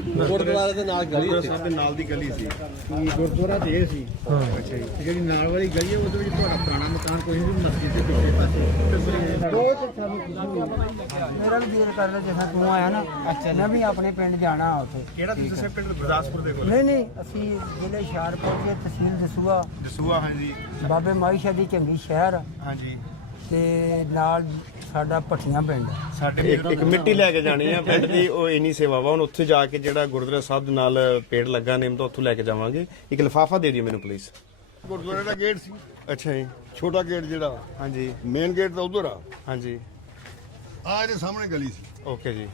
ਗੁਰਦੁਆਰੇ ਦੇ ਨਾਲ ਗਲੀ ਗੁਰਦੁਆਰਾ ਸੀ। ਸਾਹਿਬ ਦੇ ਨਾਲ ਦੀ ਗਲੀ ਸੀ। ਕਿ ਗੁਰਦੁਆਰਾ ਤੇ ਇਹ ਸੀ। ਹਾਂ। ਅੱਛਾ ਜੀ। ਤੇ ਜਿਹੜੀ ਨਾਲ ਵਾਲੀ ਗਲੀ ਹੈ ਉਹਦੇ ਵਿੱਚ ਤੁਹਾਡਾ ਪੁਰਾਣਾ ਮਕਾਨ ਕੋਈ ਨਹੀਂ ਮਸਜਿਦ ਦੇ ਪਿਛਲੇ ਪਾਸੇ। ਬਹੁਤ ਅੱਛਾ ਵੀ ਮੇਰਾ ਵੀ ਦਿਲ ਕਰਦਾ ਜਿਵੇਂ ਤੂੰ ਆਇਆ ਨਾ ਅੱਛਾ ਮੈਂ ਵੀ ਆਪਣੇ ਪਿੰਡ ਜਾਣਾ ਉੱਥੇ। ਕਿਹੜਾ ਤੁਸੀਂ ਸੇ ਪਿੰਡ ਗੁਰਦਾਸਪੁਰ ਦੇ ਕੋਲ? ਨਹੀਂ ਨਹੀਂ ਅਸੀਂ ਜ਼ਿਲ੍ਹੇ ਹੁਸ਼ਿਆਰਪੁਰ ਦੇ ਤਹਿਸੀਲ ਦਸੂਆ ਦਸੂਆ ਹਾਂਜੀ। ਬਾਬੇ ਮਾਈਸ਼ਾ ਦੀ ਚੰਗੀ ਸ਼ਹਿਰ। ਹਾਂਜੀ। ਤੇ ਨਾਲ ਸਾਡਾ ਭੱਟੀਆਂ ਪਿੰਡ। ਸਾਡੇ ਇੱਕ ਇੱਕ ਮਿੱਟੀ ਲੈ ਕੇ ਜਾਣੀ ਆ ਪਿੰਡ ਦੀ ਉਹ ਇੰਨੀ ਸੇਵਾ ਵਾ ਹੁਣ ਉੱਥੇ ਜਾ ਕੇ ਜਿਹੜਾ ਗੁਰਦੁਆਰਾ ਸਾਹਿਬ ਦੇ ਨਾਲ ਪੇੜ ਲੱਗਾ ਨੇਮ ਤੋਂ ਉੱਥੋਂ ਲੈ ਕੇ ਜਾਵਾਂਗੇ। ਇੱਕ ਲਿਫਾਫਾ ਦੇ ਦਿਓ ਮੈਨੂੰ ਪਲੀਜ਼ ਗੁਰਦੁਆਰੇ ਦਾ ਗੇਟ ਸੀ। ਅੱਛਾ ਜੀ। ਛੋਟਾ ਗੇਟ ਜਿਹੜਾ ਹਾਂਜੀ। ਮੇਨ ਗੇਟ ਤਾਂ ਉਧਰ ਆ। ਹਾਂਜੀ। ਆ ਇਹਦੇ ਸਾਹਮਣੇ ਗਲੀ ਸੀ। ਓਕੇ ਜੀ।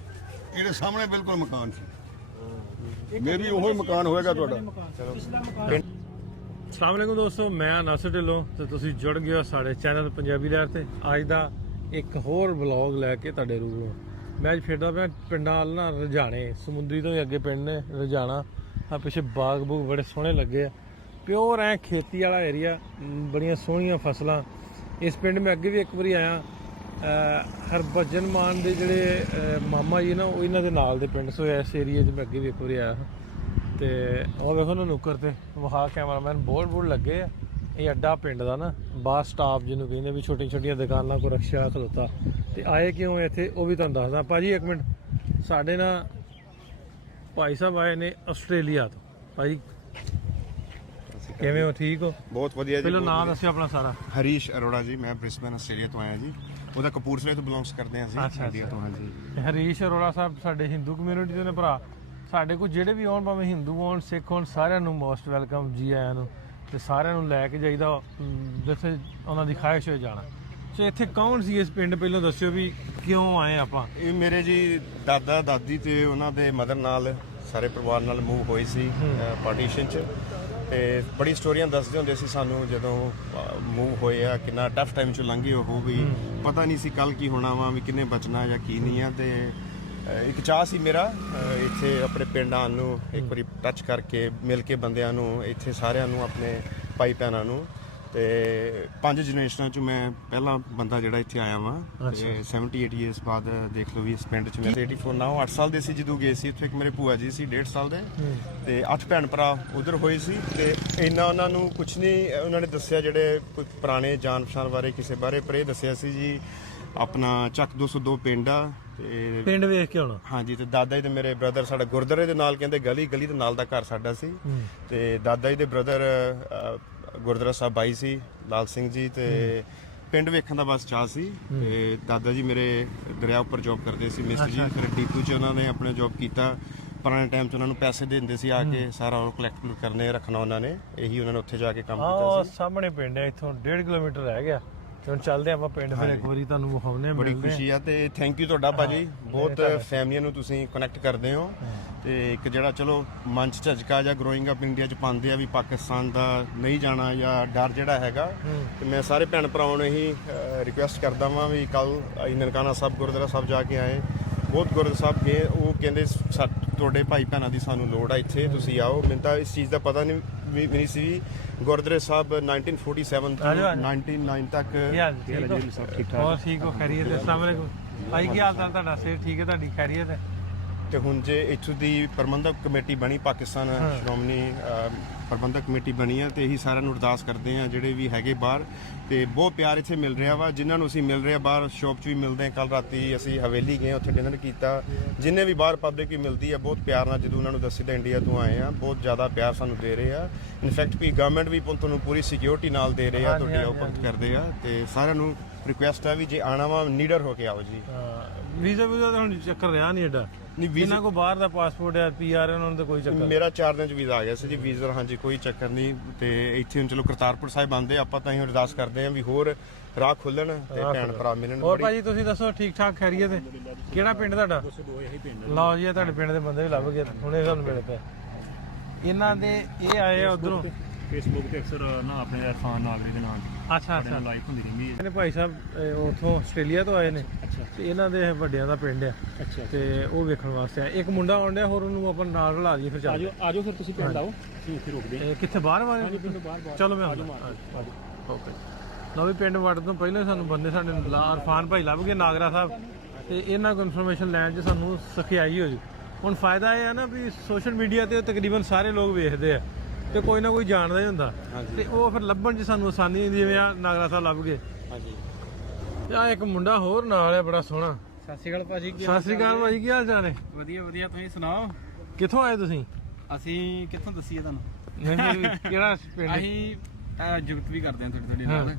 ਇਹਦੇ ਸਾਹਮਣੇ ਬਿਲਕੁਲ ਮਕਾਨ ਸੀ। ਮੇਬੀ ਉਹੀ ਮਕਾਨ ਹੋਏਗਾ ਤੁਹਾਡਾ। ਅਸਲਾਮ ਵਾਲੇਕੁਮ ਦੋਸਤੋ, ਮੈਂ ਨਾਸਰ ਢਿੱਲੋਂ ਤੇ ਤੁਸੀਂ ਜੁੜ ਗਏ ਹੋ ਸਾਡੇ ਚੈਨਲ ਪੰਜਾਬੀ ਲਹਿਰ ਤੇ। ਅੱਜ ਦਾ ਇੱਕ ਹੋਰ ਵਲੌਗ ਲੈ ਕੇ ਤੁਹਾਡੇ ਰੂਬਰੂ ਮੈਂ ਅੱਜ ਫਿਰਦਾ ਪਿਆ ਪਿੰਡਾਂ ਵੱਲ ਨਾ ਰਜਾਣੇ ਸਮੁੰਦਰੀ ਤੋਂ ਵੀ ਅੱਗੇ ਪਿੰਡ ਨੇ ਰਜਾਣਾ ਆ ਪਿੱਛੇ ਬਾਗ ਬੂਗ ਬੜੇ ਸੋਹਣੇ ਲੱਗੇ ਆ। ਪਿਓਰ ਐ ਖੇਤੀ ਵਾਲਾ ਏਰੀਆ ਬੜੀਆਂ ਸੋਹਣੀਆਂ ਫਸਲਾਂ। ਇਸ ਪਿੰਡ ਮੈਂ ਅੱਗੇ ਵੀ ਇੱਕ ਵਾਰੀ ਆਇਆ। ਹਰਭਜਨ ਮਾਨ ਦੇ ਜਿਹੜੇ ਮਾਮਾ ਜੀ ਨਾ, ਉਹ ਇਹਨਾਂ ਦੇ ਨਾਲ ਦੇ ਪਿੰਡ ਸੋ ਇਸ ਏਰੀਏ 'ਚ ਮੈਂ ਅੱਗੇ ਵੀ ਇੱਕ ਵਾਰੀ ਆਇਆ ਹਾਂ। ਤੇ ਉਹ ਵੇਖੋ ਨਾ ਨੁੱਕਰ ਤੇ ਵਹਾ ਕੈਮਰਾਮੈਨ ਬੋਰਡ ਬੋਰਡ ਲੱਗੇ ਆ। ਇਹ ਅੱਡਾ ਪਿੰਡ ਦਾ ਨਾ ਬਾਹਰ ਸਟਾਫ ਜਿਹਨੂੰ ਕਹਿੰਦੇ ਵੀ ਛੋਟੀਆਂ ਛੋਟੀਆਂ ਦੁਕਾਨਾਂ ਕੋ ਰਕਸ਼ਾ ਖਲੋਤਾ। ਤੇ ਆਏ ਕਿਉਂ ਇੱਥੇ ਉਹ ਵੀ ਤੁਹਾਨੂੰ ਦੱਸਦਾ। ਭਾਜੀ ਇੱਕ ਮਿੰਟ। ਸਾਡੇ ਨਾ ਭਾਈ ਸਾਹਿਬ ਆਏ ਨੇ ਆਸਟ੍ਰੇਲੀਆ ਤੋਂ। ਭਾਜੀ ਕਿਵੇਂ ਹੋ? ਠੀਕ ਹੋ? ਬਹੁਤ ਵਧੀਆ ਜੀ ਪਹਿਲਾਂ ਨਾਮ। ਦੱਸਿਓ ਆਪਣਾ ਸਾਰਾ। ਹਰੀਸ਼ ਅਰੋੜਾ ਜੀ ਮੈਂ ਬ੍ਰਿਸਬਨ ਆਸਟ੍ਰੇਲੀਆ ਤੋਂ ਆਇਆ ਜੀ। ਉਹਦਾ ਕਪੂਰਥਲੇ ਤੋਂ ਬਿਲੋਂਗਸ ਕਰਦੇ ਹਾਂ ਅਸੀਂ ਇੰਡੀਆ ਤੋਂ ਹਾਂਜੀ। ਤੇ ਹਰੀਸ਼ ਅਰੋੜਾ ਸਾਹਿਬ ਸਾਡੇ ਹਿੰਦੂ ਕਮਿਊਨਿਟੀ ਦੇ ਨੇ ਭਰਾ। ਸਾਡੇ ਕੋਲ ਜਿਹੜੇ ਵੀ ਆਉਣ ਭਾਵੇਂ ਹਿੰਦੂ ਹੋਣ ਸਿੱਖ ਹੋਣ ਸਾਰਿਆਂ ਨੂੰ ਮੋਸਟ ਵੈਲਕਮ ਜੀ ਆਇਆਂ ਨੂੰ ਤੇ ਸਾਰਿਆਂ ਨੂੰ ਲੈ ਕੇ ਜਾਈਦਾ ਜਿੱਥੇ ਉਹਨਾਂ ਦੀ ਖਾਹਿਸ਼ ਹੋਏ ਜਾਣਾ। ਸੋ ਇੱਥੇ ਕੌਣ ਸੀ ਇਸ ਪਿੰਡ? ਪਹਿਲਾਂ ਦੱਸਿਓ ਵੀ ਕਿਉਂ ਆਏ ਆਪਾਂ। ਇਹ ਮੇਰੇ ਜੀ ਦਾਦਾ ਦਾਦੀ ਤੇ ਉਹਨਾਂ ਦੇ ਮਦਰ ਨਾਲ ਸਾਰੇ ਪਰਿਵਾਰ ਨਾਲ ਮੂਵ ਹੋਈ ਸੀ ਪਾਰਟੀਸ਼ਨ ਚ। ਤੇ ਬੜੀ ਸਟੋਰੀਆਂ ਦੱਸਦੇ ਹੁੰਦੇ ਸੀ ਸਾਨੂੰ ਜਦੋਂ ਮੂਵ ਹੋਏ ਆ ਕਿੰਨਾ ਟਫ ਟਾਈਮ ਚ ਲੰਘੇ ਉਹ ਵੀ ਪਤਾ ਨਹੀਂ ਸੀ ਕੱਲ ਕੀ ਹੋਣਾ ਵਾ ਵੀ ਕਿੰਨੇ ਬਚਣਾ ਜਾਂ ਕੀ ਨਹੀਂ ਆ। ਤੇ ਇੱਕ ਚਾਹ ਸੀ ਮੇਰਾ ਇੱਥੇ ਆਪਣੇ ਪਿੰਡ ਆਉਣ ਨੂੰ ਇੱਕ ਵਾਰੀ ਟੱਚ ਕਰਕੇ ਮਿਲ ਕੇ ਬੰਦਿਆਂ ਨੂੰ ਇੱਥੇ ਸਾਰਿਆਂ ਨੂੰ ਆਪਣੇ ਭਾਈ ਭੈਣਾਂ ਨੂੰ। ਤੇ ਪੰਜ ਜਨਰੇਸ਼ਨਾਂ ਚ ਮੈਂ ਪਹਿਲਾ ਬੰਦਾ ਜਿਹੜਾ ਇੱਥੇ ਆਇਆ ਵਾਂ। ਤੇ 70 80 ਇਅਰਸ ਬਾਅਦ ਦੇਖ ਲਓ ਵੀ ਇਸ ਪਿੰਡ ਚ ਮੈਂ 84 ਨਾਓ 8 ਸਾਲ ਦੇ ਸੀ ਜਦੋਂ ਗਏ ਸੀ। ਉੱਥੇ ਇੱਕ ਮੇਰੇ ਭੂਆ ਜੀ ਸੀ 1.5 ਸਾਲ ਦੇ। ਤੇ 8 ਭੈਣ ਭਰਾ ਉਧਰ ਹੋਏ ਸੀ। ਤੇ ਇੰਨਾ ਉਹਨਾਂ ਨੂੰ ਕੁਝ ਨਹੀਂ ਉਹਨਾਂ ਨੇ ਦੱਸਿਆ ਜਿਹੜੇ ਕੋਈ ਪੁਰਾਣੇ ਜਾਣ ਪਛਾਣ ਬਾਰੇ ਕਿਸੇ ਬਾਰੇ ਪਰ ਦੱਸਿਆ ਸੀ ਜੀ ਆਪਣਾ ਚੱਕ 202 ਪਿੰਡ ਆ। ਤੇ ਪਿੰਡ ਵੇਖ ਕੇ ਆਉਣਾ। ਹਾਂਜੀ ਤੇ ਦਾਦਾ ਜੀ ਤੇ ਮੇਰੇ ਬ੍ਰਦਰ ਸਾਡਾ ਗੁਰਦੁਆਰੇ ਦੇ ਨਾਲ ਕਹਿੰਦੇ ਗਲੀ ਗਲੀ ਦੇ ਨਾਲ ਦਾ ਘਰ ਸਾਡਾ ਸੀ। ਤੇ ਦਾਦਾ ਜੀ ਦੇ ਬ੍ਰਦਰ ਗੁਰਦੁਆਰਾ ਸਾਹਿਬ ਬਾਈ ਸੀ ਲਾਲ ਸਿੰਘ ਜੀ ਤੇ ਪਿੰਡ ਵੇਖਣ ਦਾ ਬਸ ਚਾਹ ਸੀ। ਤੇ ਦਾਦਾ ਜੀ ਮੇਰੇ ਦਰਿਆ ਉੱਪਰ ਜੌਬ ਕਰਦੇ ਸੀ ਮਿਸਟਰ ਜੀ ਫਿਰ ਡੀਪੂ ਚ ਉਹਨਾਂ ਨੇ ਆਪਣੇ ਜੌਬ ਕੀਤਾ। ਪੁਰਾਣੇ ਟਾਈਮ 'ਚ ਉਹਨਾਂ ਨੂੰ ਪੈਸੇ ਦੇ ਦਿੰਦੇ ਸੀ ਆ ਕੇ ਸਾਰਾ ਉਹ ਕਲੈਕਟ ਕਰਨੇ ਰੱਖਣਾ ਉਹਨਾਂ ਨੇ। ਇਹੀ ਉਹਨਾਂ ਨੇ ਉੱਥੇ ਜਾ ਕੇ ਕੰਮ ਕੀਤਾ ਸੀ। ਸਾਹਮਣੇ ਪਿੰਡ ਹੈ ਇੱਥੋਂ 1.5 ਕਿਲੋਮੀਟਰ ਰਹਿ ਗਿਆ। ਤੇ ਹੁਣ ਚੱਲਦੇ ਆਪਾਂ ਪਿੰਡ ਫਿਰ ਇੱਕ ਵਾਰੀ ਤੁਹਾਨੂੰ ਵਿਖਾਉਨੇ ਆ ਬੜੀ। ਖੁਸ਼ੀ ਆ ਤੇ ਥੈਂਕ ਯੂ ਤੁਹਾਡਾ ਭਾਜੀ। ਬਹੁਤ ਫੈਮਲੀਆਂ ਨੂੰ ਤੁਸੀਂ ਕਨੈਕਟ ਕਰਦੇ ਹੋ। ਤੇ ਇੱਕ ਜਿਹੜਾ ਚਲੋ ਮਨ ਚ ਝਟਕਾ ਜਾਂ ਗਰੋਇੰਗ ਅਪ ਇੰਡੀਆ ਚ ਪਾਉਂਦੇ ਆ ਵੀ ਪਾਕਿਸਤਾਨ ਦਾ ਨਹੀਂ ਜਾਣਾ ਜਾਂ ਡਰ ਜਿਹੜਾ ਹੈਗਾ ਤੇ ਮੈਂ ਸਾਰੇ ਭੈਣ ਭਰਾਵਾਂ ਨੂੰ ਇਹੀ ਰਿਕੁਐਸਟ ਕਰਦਾ ਵਾਂ ਵੀ ਕੱਲ ਨਨਕਾਣਾ ਸਾਹਿਬ ਗੁਰਦੁਆਰਾ ਸਾਹਿਬ ਜਾ ਕੇ ਆਏ। ਬਹੁਤ ਗੁਰਦੁਆਰਾ ਸਾਹਿਬ ਗਏ ਉਹ ਕਹਿੰਦੇ ਤੁਹਾਡੇ ਭਾਈ ਭੈਣਾਂ ਦੀ ਸਾਨੂੰ ਲੋੜ ਆ ਇੱਥੇ ਤੁਸੀਂ ਆਓ। ਮੈਨੂੰ ਤਾਂ ਇਸ ਚੀਜ਼ ਦਾ ਪਤਾ ਨਹੀਂ ਵੀ ਨਹੀਂ ਸੀ। ਗੁਰਦੁਆਰਾ ਸਾਹਿਬ 1947 ਤੋਂ ਆ ਜਾਓ, ਆ ਜਾਓ। 99 ਤੱਕ ਕੀ ਹਾਲ ਜੀ? ਠੀਕ ਹੋ ਸਭ ਠੀਕ ਹੋਰ ਠੀਕ ਹੋ? ਖੈਰੀਅਤ ਹੈ? ਅਸਲਾਮ ਵਾਲੇਕੁਮ ਭਾਈ ਕੀ ਹਾਲ ਚਾਲ ਤੁਹਾਡਾ? ਸਿਹਤ ਠੀਕ ਹੈ ਤੁਹਾਡੀ? ਖੈਰੀਅਤ ਹੈ? ਤੇ ਹੁਣ ਜੇ ਇੱਥੋਂ ਦੀ ਪ੍ਰਬੰਧਕ ਕਮੇਟੀ ਬਣੀ ਪਾਕਿਸਤਾਨ ਸ਼੍ਰੋਮਣੀ ਪ੍ਰਬੰਧਕ ਕਮੇਟੀ ਬਣੀ ਆ ਤੇ ਇਹੀ ਸਾਰਿਆਂ ਨੂੰ ਅਰਦਾਸ ਕਰਦੇ ਆ ਜਿਹੜੇ ਵੀ ਹੈਗੇ ਬਾਹਰ ਤੇ ਬਹੁਤ ਪਿਆਰ ਇੱਥੇ ਮਿਲ ਰਿਹਾ ਵਾ ਜਿਨ੍ਹਾਂ ਨੂੰ ਅਸੀਂ ਮਿਲ ਰਹੇ ਬਾਹਰ ਸ਼ੌਪ 'ਚ ਵੀ ਮਿਲਦੇ ਆ। ਕੱਲ ਰਾਤੀ ਅਸੀਂ ਹਵੇਲੀ ਗਏ ਉੱਥੇ ਡਿਨਰ ਕੀਤਾ। ਜਿੰਨੇ ਵੀ ਬਾਹਰ ਪਬਲਿਕ ਵੀ ਮਿਲਦੀ ਆ ਬਹੁਤ ਪਿਆਰ ਨਾਲ ਜਦੋਂ ਉਹਨਾਂ ਨੂੰ ਦੱਸੀਦਾ ਇੰਡੀਆ ਤੋਂ ਆਏ ਆ ਬਹੁਤ ਜ਼ਿਆਦਾ ਪਿਆਰ ਸਾਨੂੰ ਦੇ ਰਹੇ ਆ। ਇਨਫੈਕਟ ਵੀ ਗਵਰਨਮੈਂਟ ਵੀ ਤੁਹਾਨੂੰ ਪੂਰੀ ਸਿਕਿਉਰਿਟੀ ਨਾਲ ਦੇ ਰਹੇ ਆ ਤੁਹਾਡੀ ਉਪਰ ਕਰਦੇ ਆ ਤੇ ਸਾਰਿਆਂ ਨੂੰ ਰਿਕੁਐਸਟ ਆ ਵੀ ਜੇ ਆਣਾ ਵਾ ਨੀਡਰ ਹੋ ਕੇ ਆਓ ਜੀ। ਵੀਜ਼ਾ ਵੀਜ਼ਾ ਤਾਂ ਹੁਣ ਚੱਕਰ ਰਿਹਾ ਨਹੀਂ ਐਡਾ। ਨਹੀਂ ਵੀਜ਼ਾ ਜਿਨ੍ਹਾਂ ਕੋ ਬਾਹਰ ਦਾ ਪਾਸਪੋਰਟ ਹੈ ਪੀਆਰ ਉਹਨਾਂ ਨੂੰ ਤਾਂ ਕੋਈ ਚੱਕਰ ਮੇਰਾ 4 ਦਿਨ ਚ ਵੀਜ਼ਾ ਆ ਗਿਆ ਸੀ ਜੀ ਵੀਜ਼ਾ ਹਾਂਜੀ ਕੋਈ ਚੱਕਰ ਨਹੀਂ ਤੇ ਇੱਥੇ ਹੁਣ ਚਲੋ ਕਰਤਾਰਪੁਰ ਸਾਹਿਬ ਆਂਦੇ ਆਪਾਂ ਤਾਂ ਹੀ ਅਰਦਾਸ ਕਰਦੇ ਆਂ ਵੀ ਹੋਰ ਰਾਹ ਖੁੱਲਣ ਤੇ ਭੈਣ ਭਰਾ ਮਿਲਣ ਹੋਰ ਬੜੀ- ਭਾਜੀ ਤੁਸੀਂ ਦੱਸੋ ਠੀਕ ਠਾਕ ਖੈਰੀਅਤ ਹੈ? ਕਿਹੜਾ ਪਿੰਡ ਤੁਹਾਡਾ? ਲਓ ਜੀ ਇਹ ਤੁਹਾਡੇ ਪਿੰਡ ਦੇ ਬੰਦੇ ਵੀ ਲੱਭ ਗਏ ਹੁਣੇ ਤੁਹਾਨੂੰ ਮਿਲ ਪਏ। ਇਹਨਾਂ ਦੇ ਇਹ ਆਏ ਆ ਉਧਰੋਂ? ਫੇਸਬੁੱਕ ਤੇ ਅਕਸਰ ਨਾ ਆਪਣੇ ਇਰਫਾਨ ਨਾਗਰੀ ਦੇ ਨਾਮ ਅੱਛਾ ਅੱਛਾ। ਲਾਈਵ ਹੁੰਦੀ ਰਹਿੰਦੀ ਹੈ। ਇਹਨੇ ਭਾਈ ਸਾਹਿਬ ਇਹ ਉੱਥੋਂ ਆਸਟ੍ਰੇਲੀਆ ਤੋਂ ਆਏ ਨੇ। ਤੇ ਇਹਨਾਂ ਦੇ ਵੱਡਿਆਂ ਦਾ ਪਿੰਡ ਆ। ਅੱਛਾ ਤੇ ਉਹ ਵੇਖਣ ਵਾਸਤੇ ਆ ਇੱਕ ਮੁੰਡਾ ਆਉਣ ਡਿਆ ਹੋਰ ਉਹਨੂੰ ਆਪਾਂ ਨਾਲ ਰਲਾ ਦਈਏ ਫਿਰ ਚੱਲ ਆਜੋ ਆਜੋ ਫਿਰ ਤੁਸੀਂ ਪਿੰਡ ਆਓ। ਅਸੀਂ ਇੱਥੇ ਰੁਕਦੇ ਇਹ ਕਿੱਥੇ ਬਾਹਰ ਮਾਰੇ ਪਿੰਡ ਬਾਹਰ ਬਾਹਰ। ਚਲੋ ਮੈਂ ਆਉਂਦਾ। ਓਕੇ। ਲਓ ਵੀ ਪਿੰਡ ਵੜਨ ਤੋਂ ਪਹਿਲਾਂ ਹੀ ਸਾਨੂੰ ਬੰਦੇ ਸਾਡੇ ਇਰਫਾਨ ਭਾਈ ਲੱਭ ਗਏ ਨਾਗਰਾ ਸਾਹਿਬ। ਤੇ ਇਹਨਾਂ ਕੋਲ ਇਨਫੋਰਮੇਸ਼ਨ ਲੈਣ 'ਚ ਸਾਨੂੰ ਸਖਿਆਈ ਹੋ ਜੂ ਹੁਣ ਫਾਇਦਾ ਇਹ ਆ ਨਾ ਵੀ ਸੋਸ਼ਲ ਮੀਡੀਆ ਤੇ ਤਕਰੀਬਨ ਸਾਰੇ ਲੋਕ ਵੇਖਦੇ ਆ। ਤੇ ਕੋਈ ਨਾ ਕੋਈ ਜਾਣਦਾ ਹੀ ਹੁੰਦਾ। ਤੇ ਉਹ ਫਿਰ ਲੱਭਣ 'ਚ ਸਾਨੂੰ ਆਸਾਨੀ ਹੁੰਦੀ ਜਿਵੇਂ ਆ ਨਾਗਰਾ ਸਾਹਿਬ ਲੱਭ ਗਏ। ਹਾਂਜੀ। ਆ ਇੱਕ ਮੁੰਡਾ ਹੋਰ ਨਾਲ ਹੈ ਬੜਾ ਸੋਹਣਾ। ਸਤਿ ਸ਼੍ਰੀ ਅਕਾਲ ਭਾਜੀ ਕੀ ਸਤਿ ਸ੍ਰੀ ਅਕਾਲ ਭਾਜੀ ਕੀ ਹਾਲ ਚਾਲ ਹੈ ਵਧੀਆ ਵਧੀਆ ਤੁਸੀਂ ਸੁਣਾਓ? ਕਿੱਥੋਂ ਆਏ ਤੁਸੀਂ? ਅਸੀਂ ਕਿੱਥੋਂ ਦੱਸੀਏ ਤੁਹਾਨੂੰ? ਨਹੀਂ ਨਹੀਂ, ਕਿਹੜਾ ਪਿੰਡ? ਅਸੀਂ ਅਹ, ਜੁਗਤ ਵੀ ਕਰਦੇ ਹਾਂ ਥੋੜੀ ਥੋੜੀ ਨਾਲ।